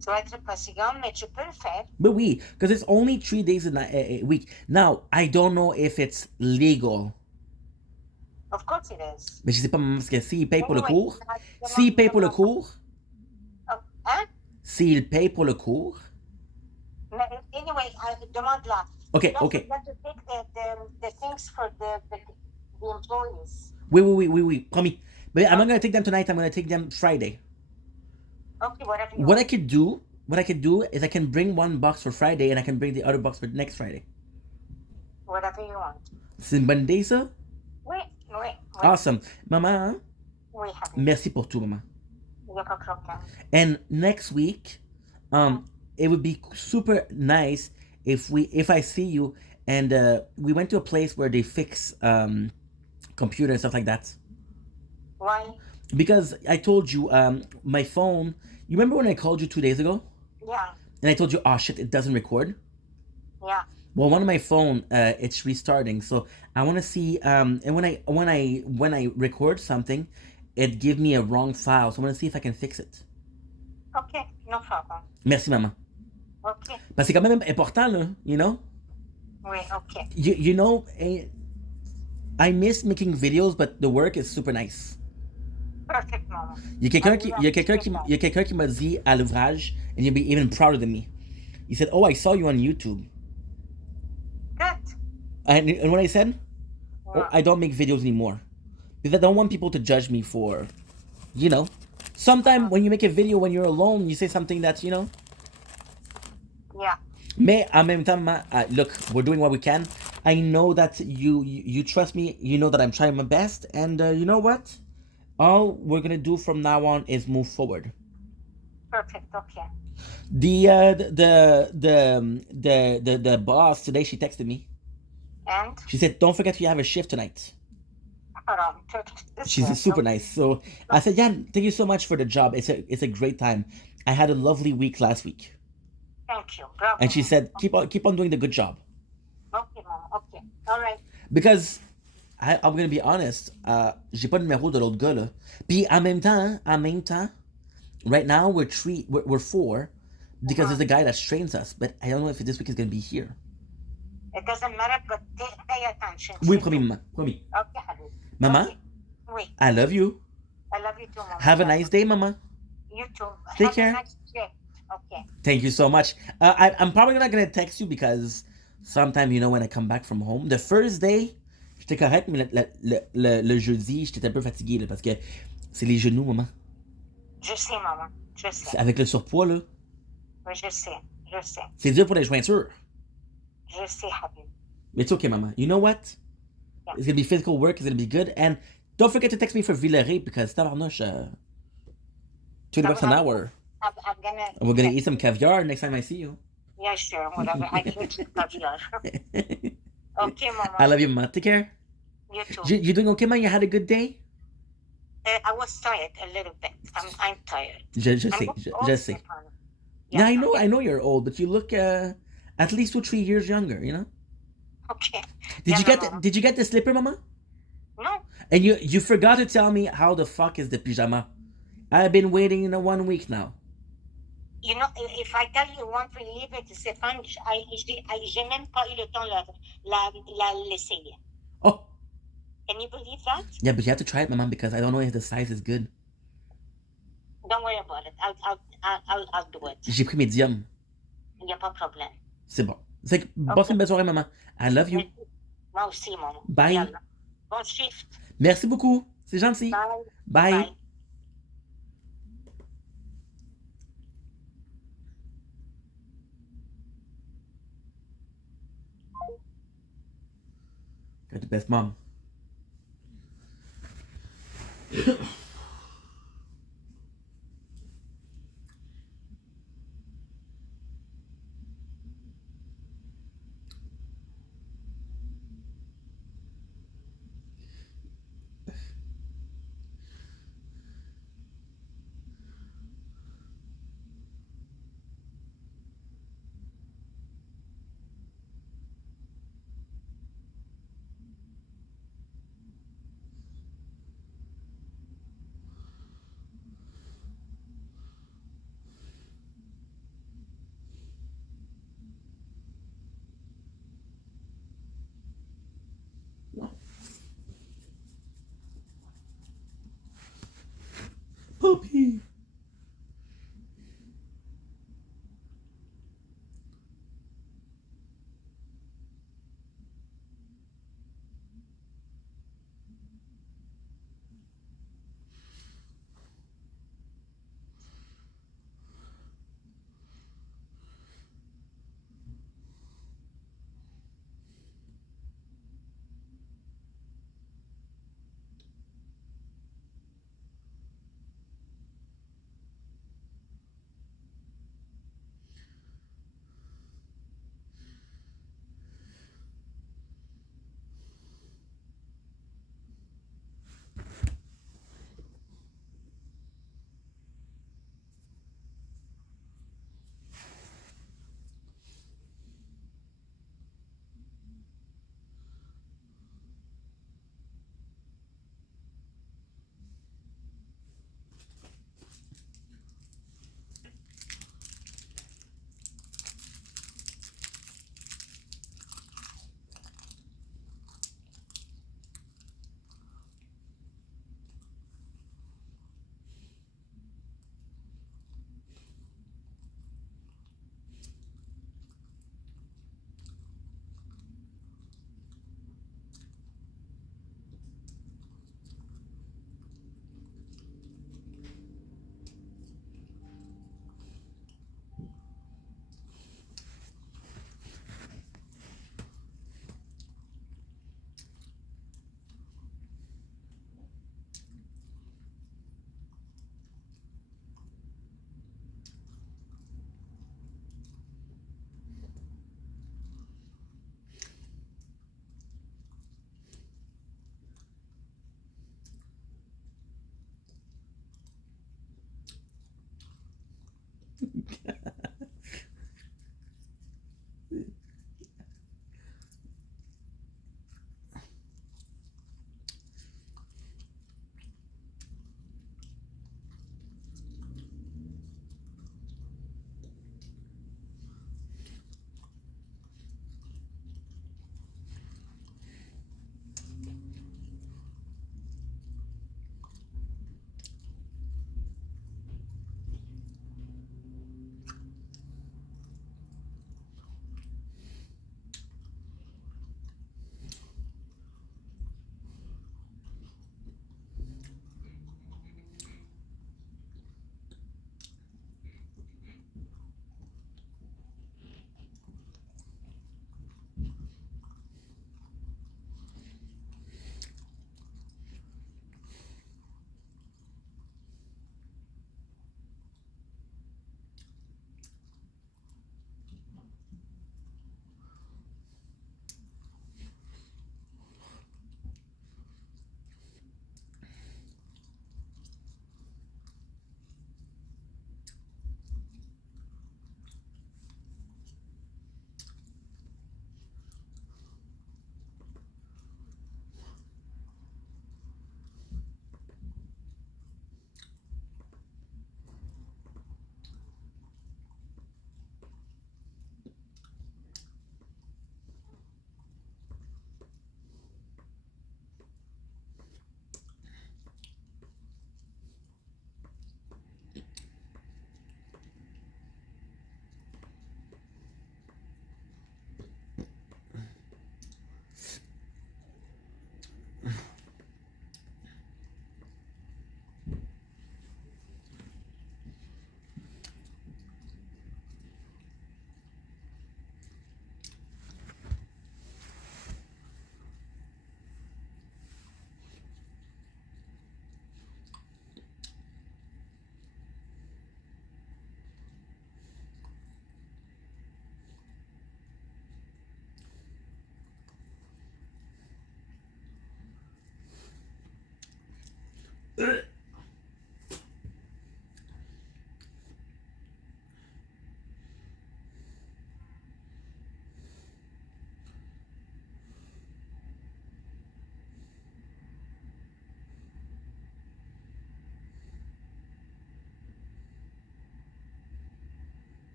Tu vas être fatigant, mais tu peux le faire. But we, because it's only 3 days a week. Now, I don't know if it's legal. Of course it is. Mais je sais pas, maman, parce que s'il paye pour le Anyway, cours, s'il paye pour le cours, Oh, hein? s'il paye pour le cours, Mais anyway, demande-la. Okay, Don't okay. forget to take the things for the employees. Oui, promis. But I'm not gonna take them tonight. I'm gonna take them Friday. Okay, whatever you What want. I could do is I can bring one box for Friday and I can bring the other box for next Friday. Whatever you want. C'est une bonne idée, ça? Oui. Awesome. Maman, Oui, Habib. merci pour tout, maman. Il n'y a pas de problème. And next week, it would be super nice if I see you and we went to a place where they fix computer and stuff like that. Why? Because I told you, my phone. You remember when I called you 2 days ago? Yeah. And I told you, oh shit, it doesn't record. Yeah. Well, one of my phone, it's restarting, so I want to see. And when I record something, it give me a wrong file. So I want to see if I can fix it. Okay, no problem. Merci, maman. Okay. Parce que c'est quand même important, là, you know. Oui, okay. You know, I miss making videos, but the work is super nice. Perfect, Mama. Il y a quelqu'un qui m'a dit à l'ouvrage, and you'll be even prouder than me. He said, "Oh, I saw you on YouTube." Good. And what I said, oh, Yeah. I don't make videos anymore because I don't want people to judge me for, you know. Sometimes when you make a video when you're alone, you say something that, you know. Yeah. Mais en même temps, look, we're doing what we can. I know that you trust me. You know that I'm trying my best, and you know what? All we're gonna do from now on is move forward. Perfect. Okay. The boss today, she texted me. And She said, "Don't forget you have a shift tonight." She's super nice. So I said, "Yeah, thank you so much for the job. It's a great time. I had a lovely week last week." Thank you. Bravo. And she said, "Keep on doing the good job." Okay, Mama. Okay. All right. Because I'm gonna be honest, j'ai pas le numéro de l'autre gars là. Puis en même temps, right now we're four because there's a guy that trains us, but I don't know if this week is gonna be here. It doesn't matter, but pay attention. Oui, promis, maman, promis. Okay, Habib. Maman, Okay. Oui. I love you. I love you too, Mama. Have a nice day, maman. You too. Take Have care. A nice day. Okay. Thank you so much. I'm probably not gonna text you because sometime, when I come back from home, the first day, j'étais correct, mais le jeudi, j'étais un peu fatigué là, parce que c'est les genoux, maman. Je sais, Maman. Je sais. Avec le surpoids, là, Oui, je sais. Je sais. c'est dur pour les jointures. Je sais, Habib. It's okay, mama. You know what? Yeah. It's gonna be physical work. It's gonna be good. And don't forget to text me for Villeray because tabarnouche, $20 an hour. I'm gonna. And we're gonna eat some caviar next time I see you. Yeah, sure. Whatever. I can eat caviar. Okay, Mama. I love you, mama. Take care. You too. You doing okay, man? You had a good day? I was tired a little bit. I'm tired. Je sais, I'm je old, sais. Stefano. Yeah, I know you're old, but you look at least 2-3 years younger. Okay. Did Yeah, Mama. you get the slipper, mama? No. And you forgot to tell me how the fuck is the pyjama. I've been waiting 1 week now. You know, if I tell you want to leave it, Stéphane, j'ai même pas eu le temps de l'essayer. Oh, Can you believe that? yeah, but you have to try it, mama, because I don't know if the size is good. Don't worry about it. I'll do it. J'ai pris medium. Il n'y a pas de problème. C'est bon. C'est que, passe une belle soirée, maman. I love you. Moi aussi, maman. Bye. Yalla. Bon shift. Merci beaucoup. C'est gentil. Bye. Bye. Got the best mom.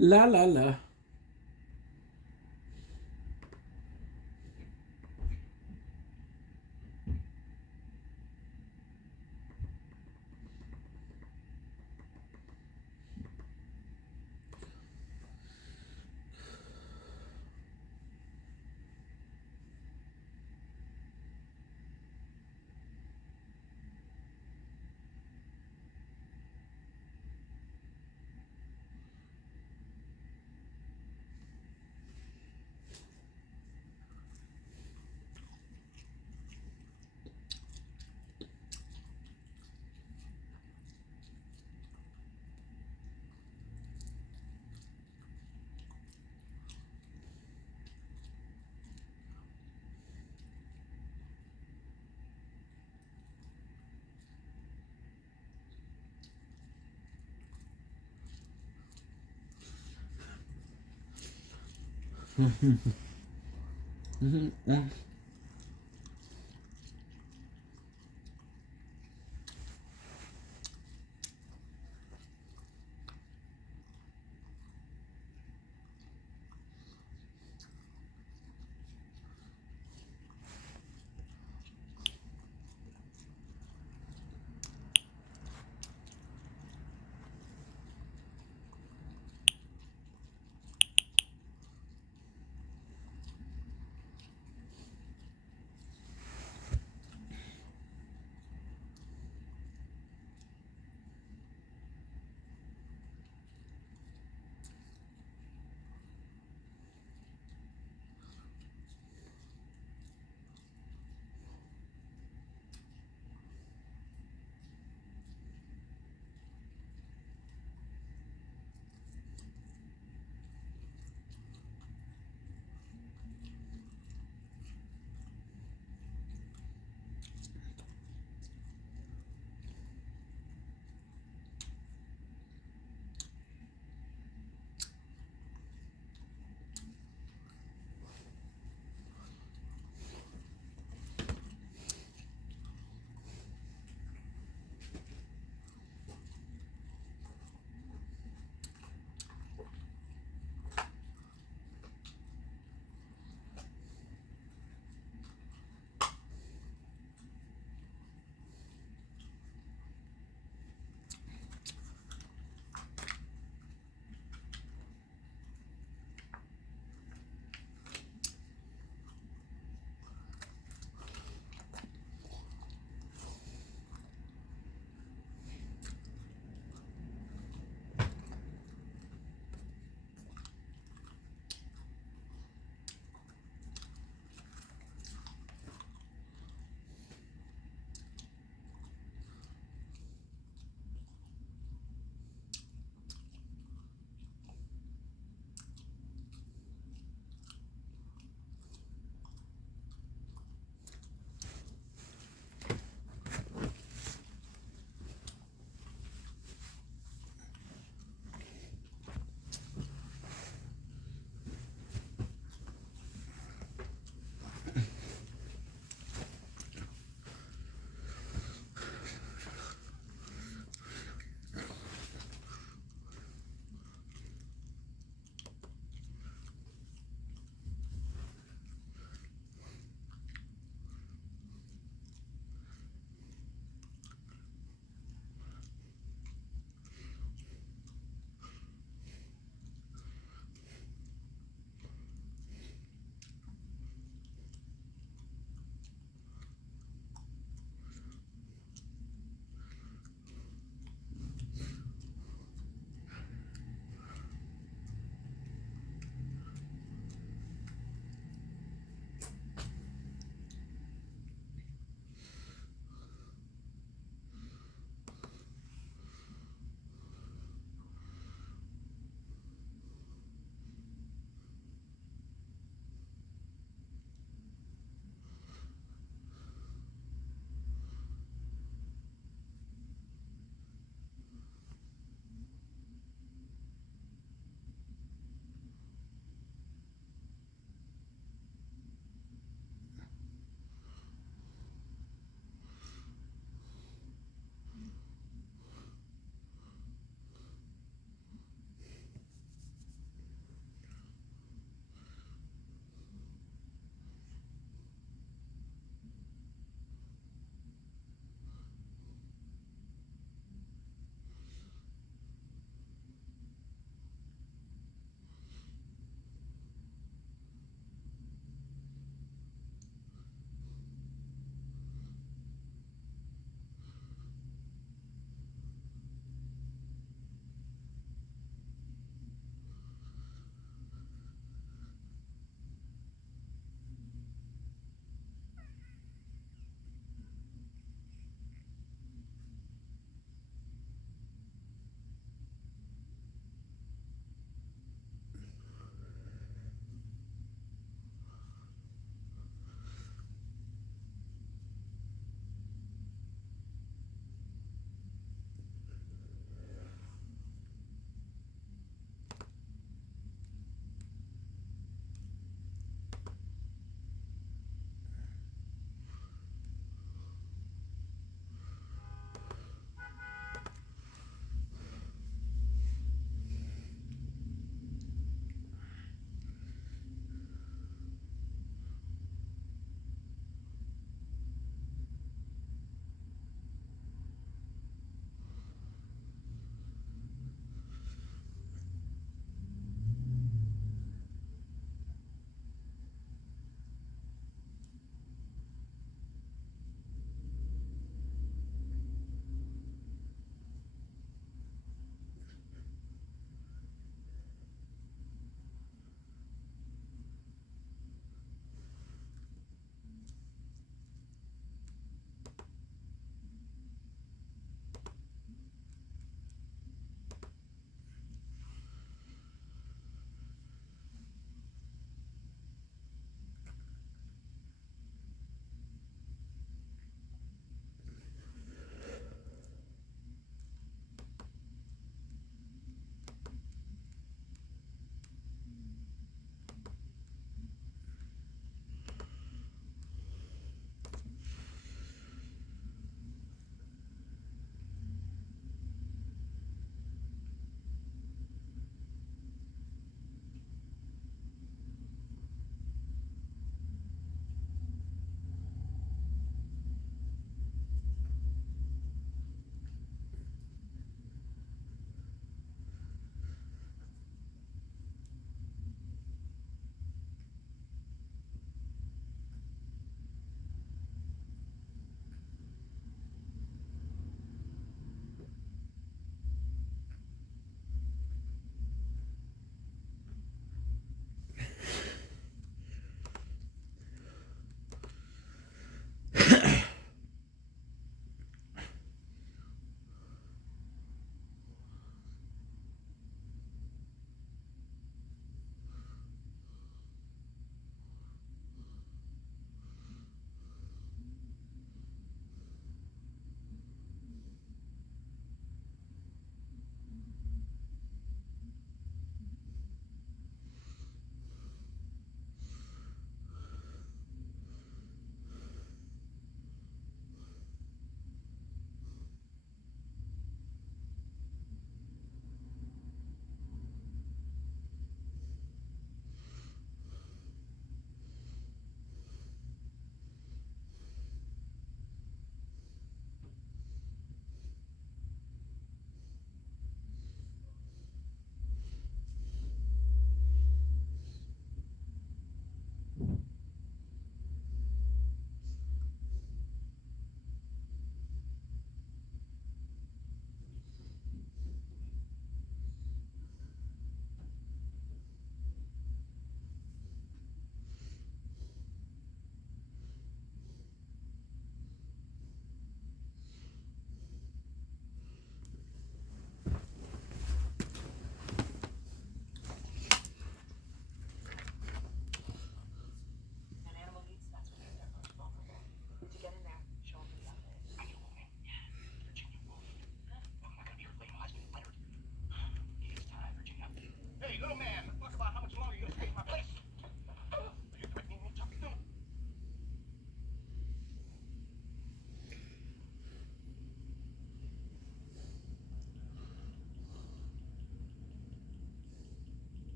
La la la.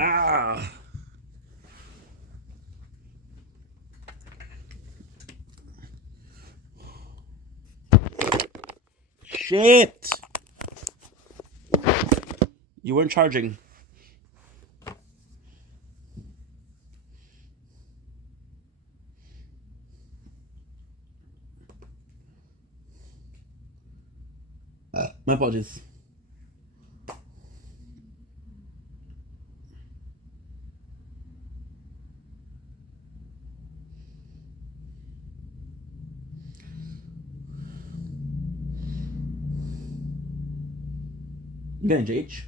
Ah. Shit. You weren't charging. My apologies. You got an JH?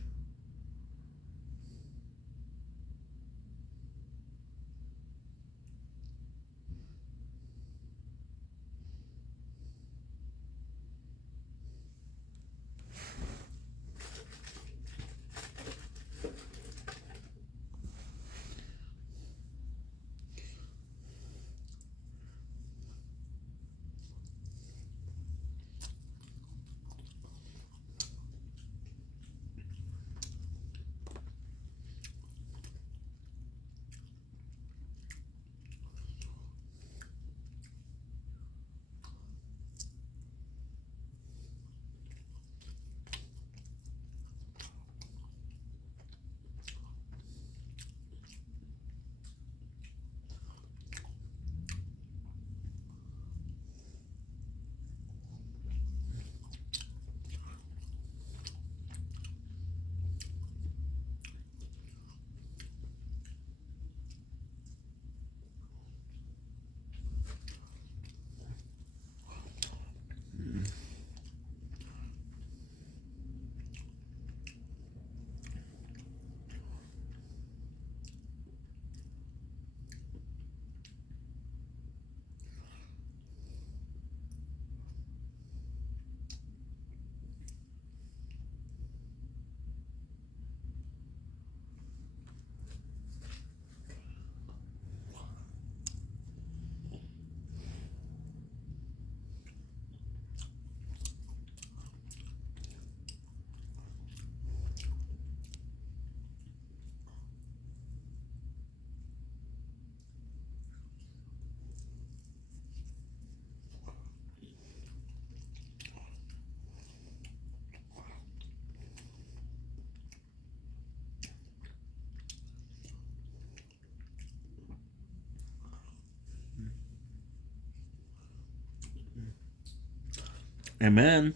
Amen.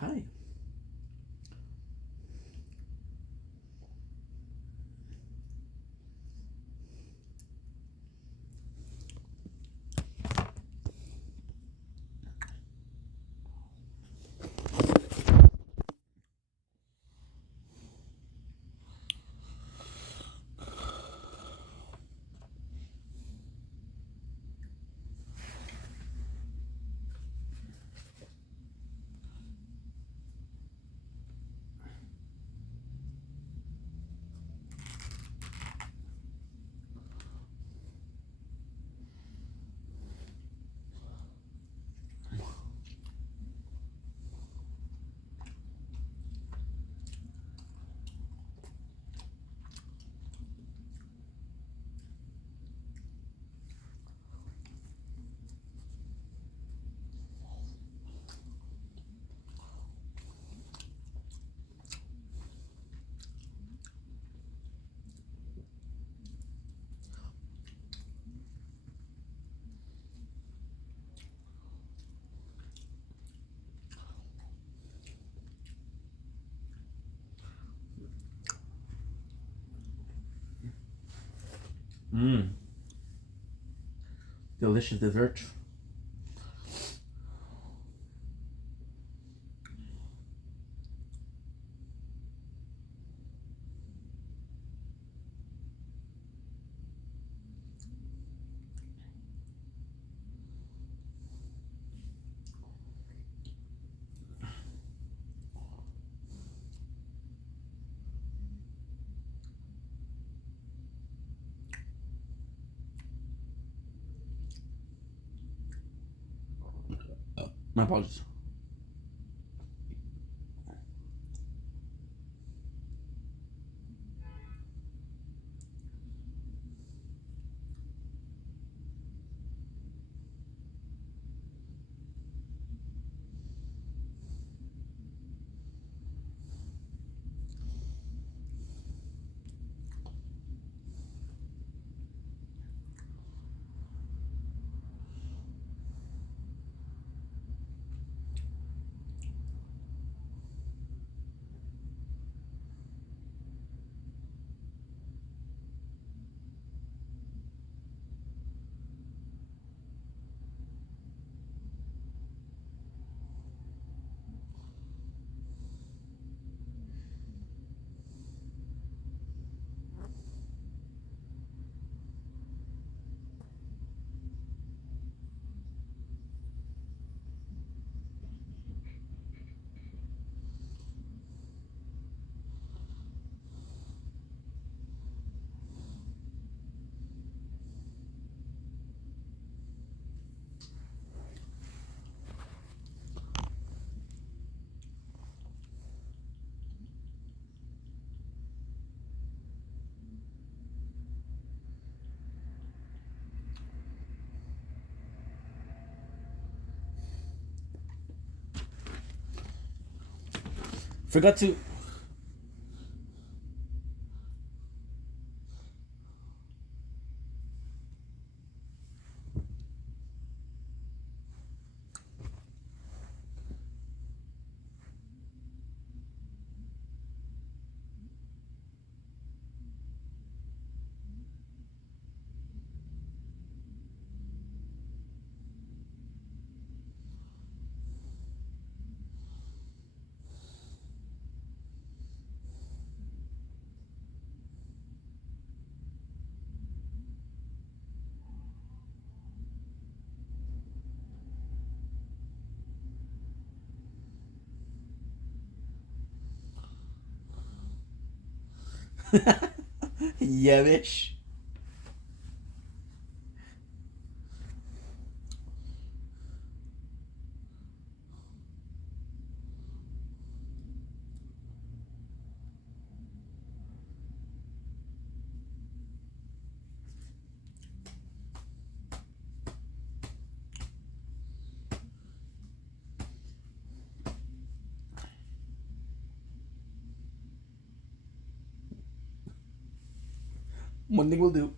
Hi. Mmm. Delicious dessert. My apologies. Forgot to. Yeah, bitch. One thing we'll do.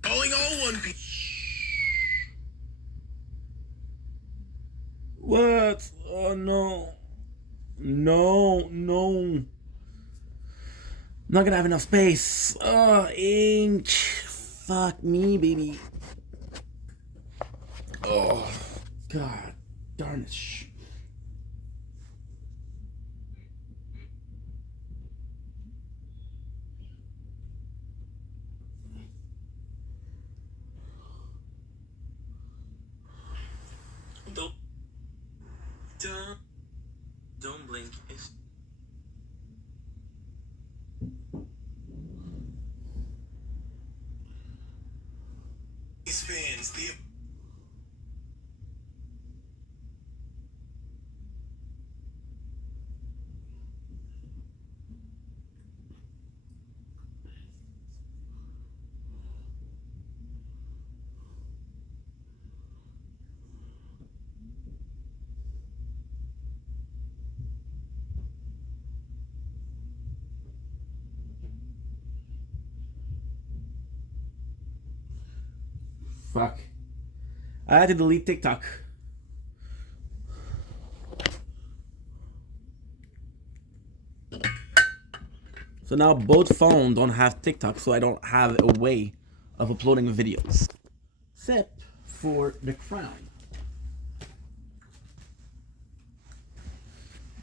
Calling all one piece. What? Oh no. No, no. I'm not gonna have enough space. Oh, inch. Fuck me, baby. Oh, God darn it. Don't blink. It's These fans, the fuck. I had to delete TikTok. So now both phones don't have TikTok, so I don't have a way of uploading videos. Except for the crown.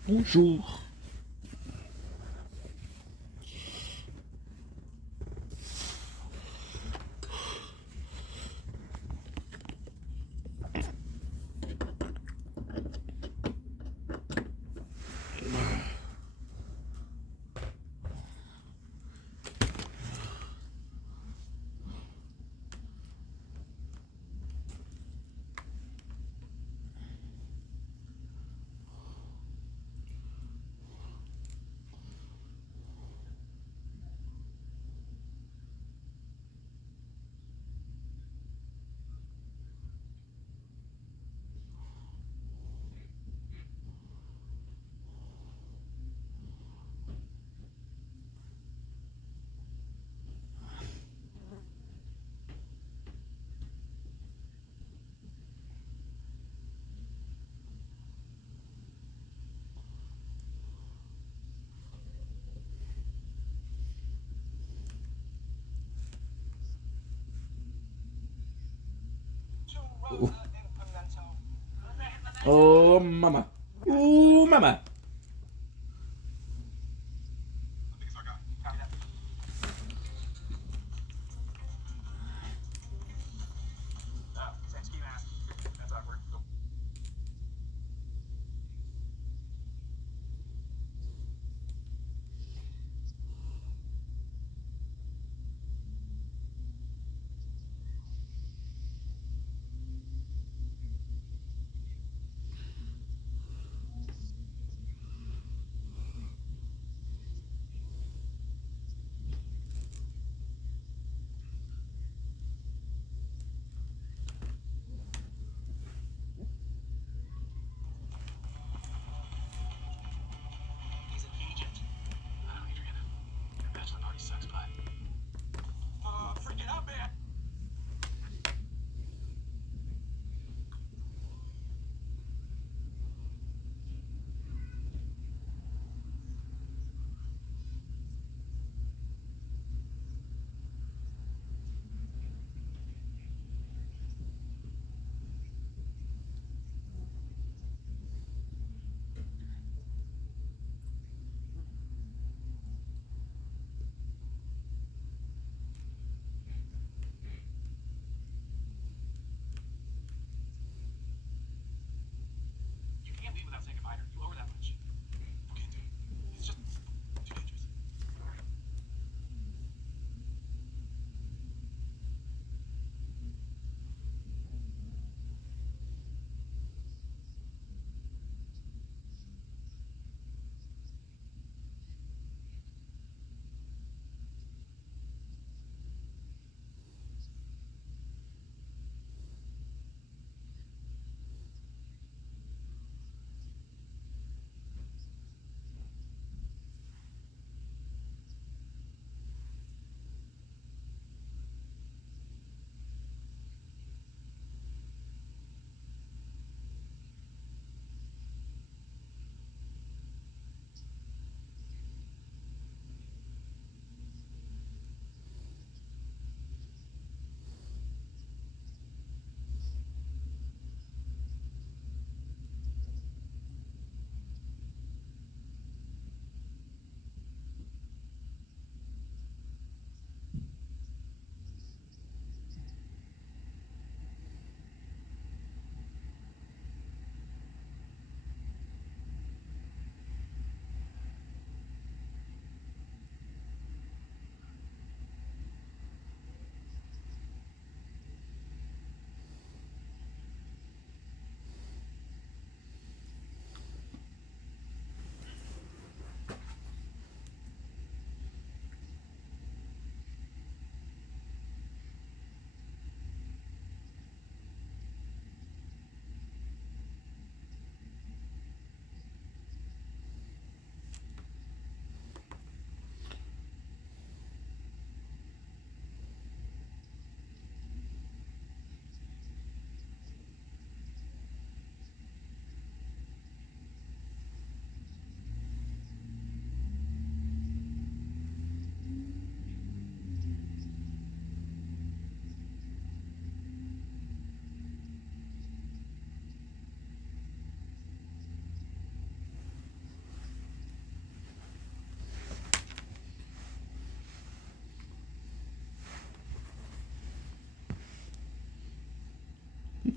Bonjour. Ooh. Oh, mama. Ooh, mama.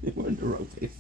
We're in the wrong place.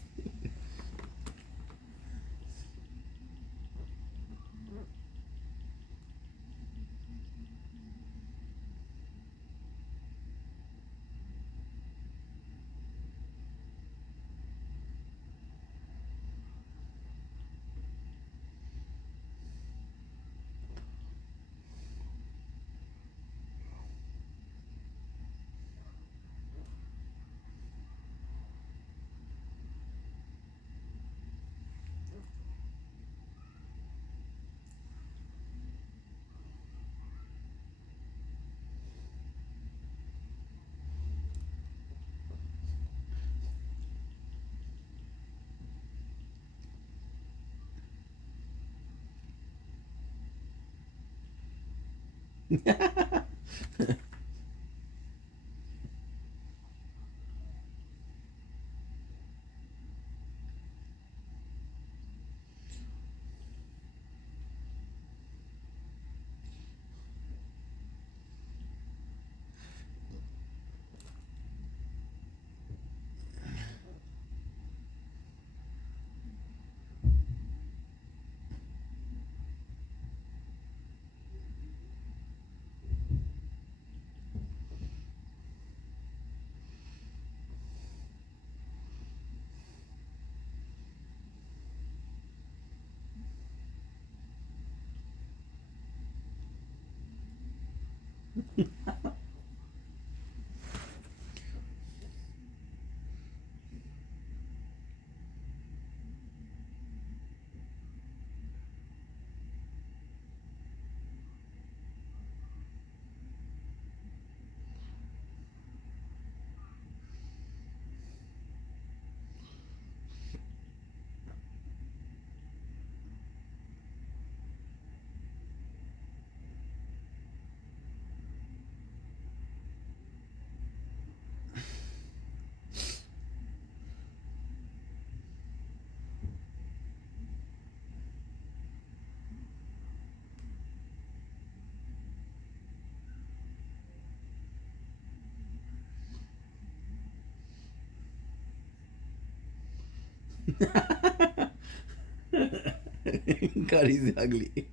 God, he's ugly.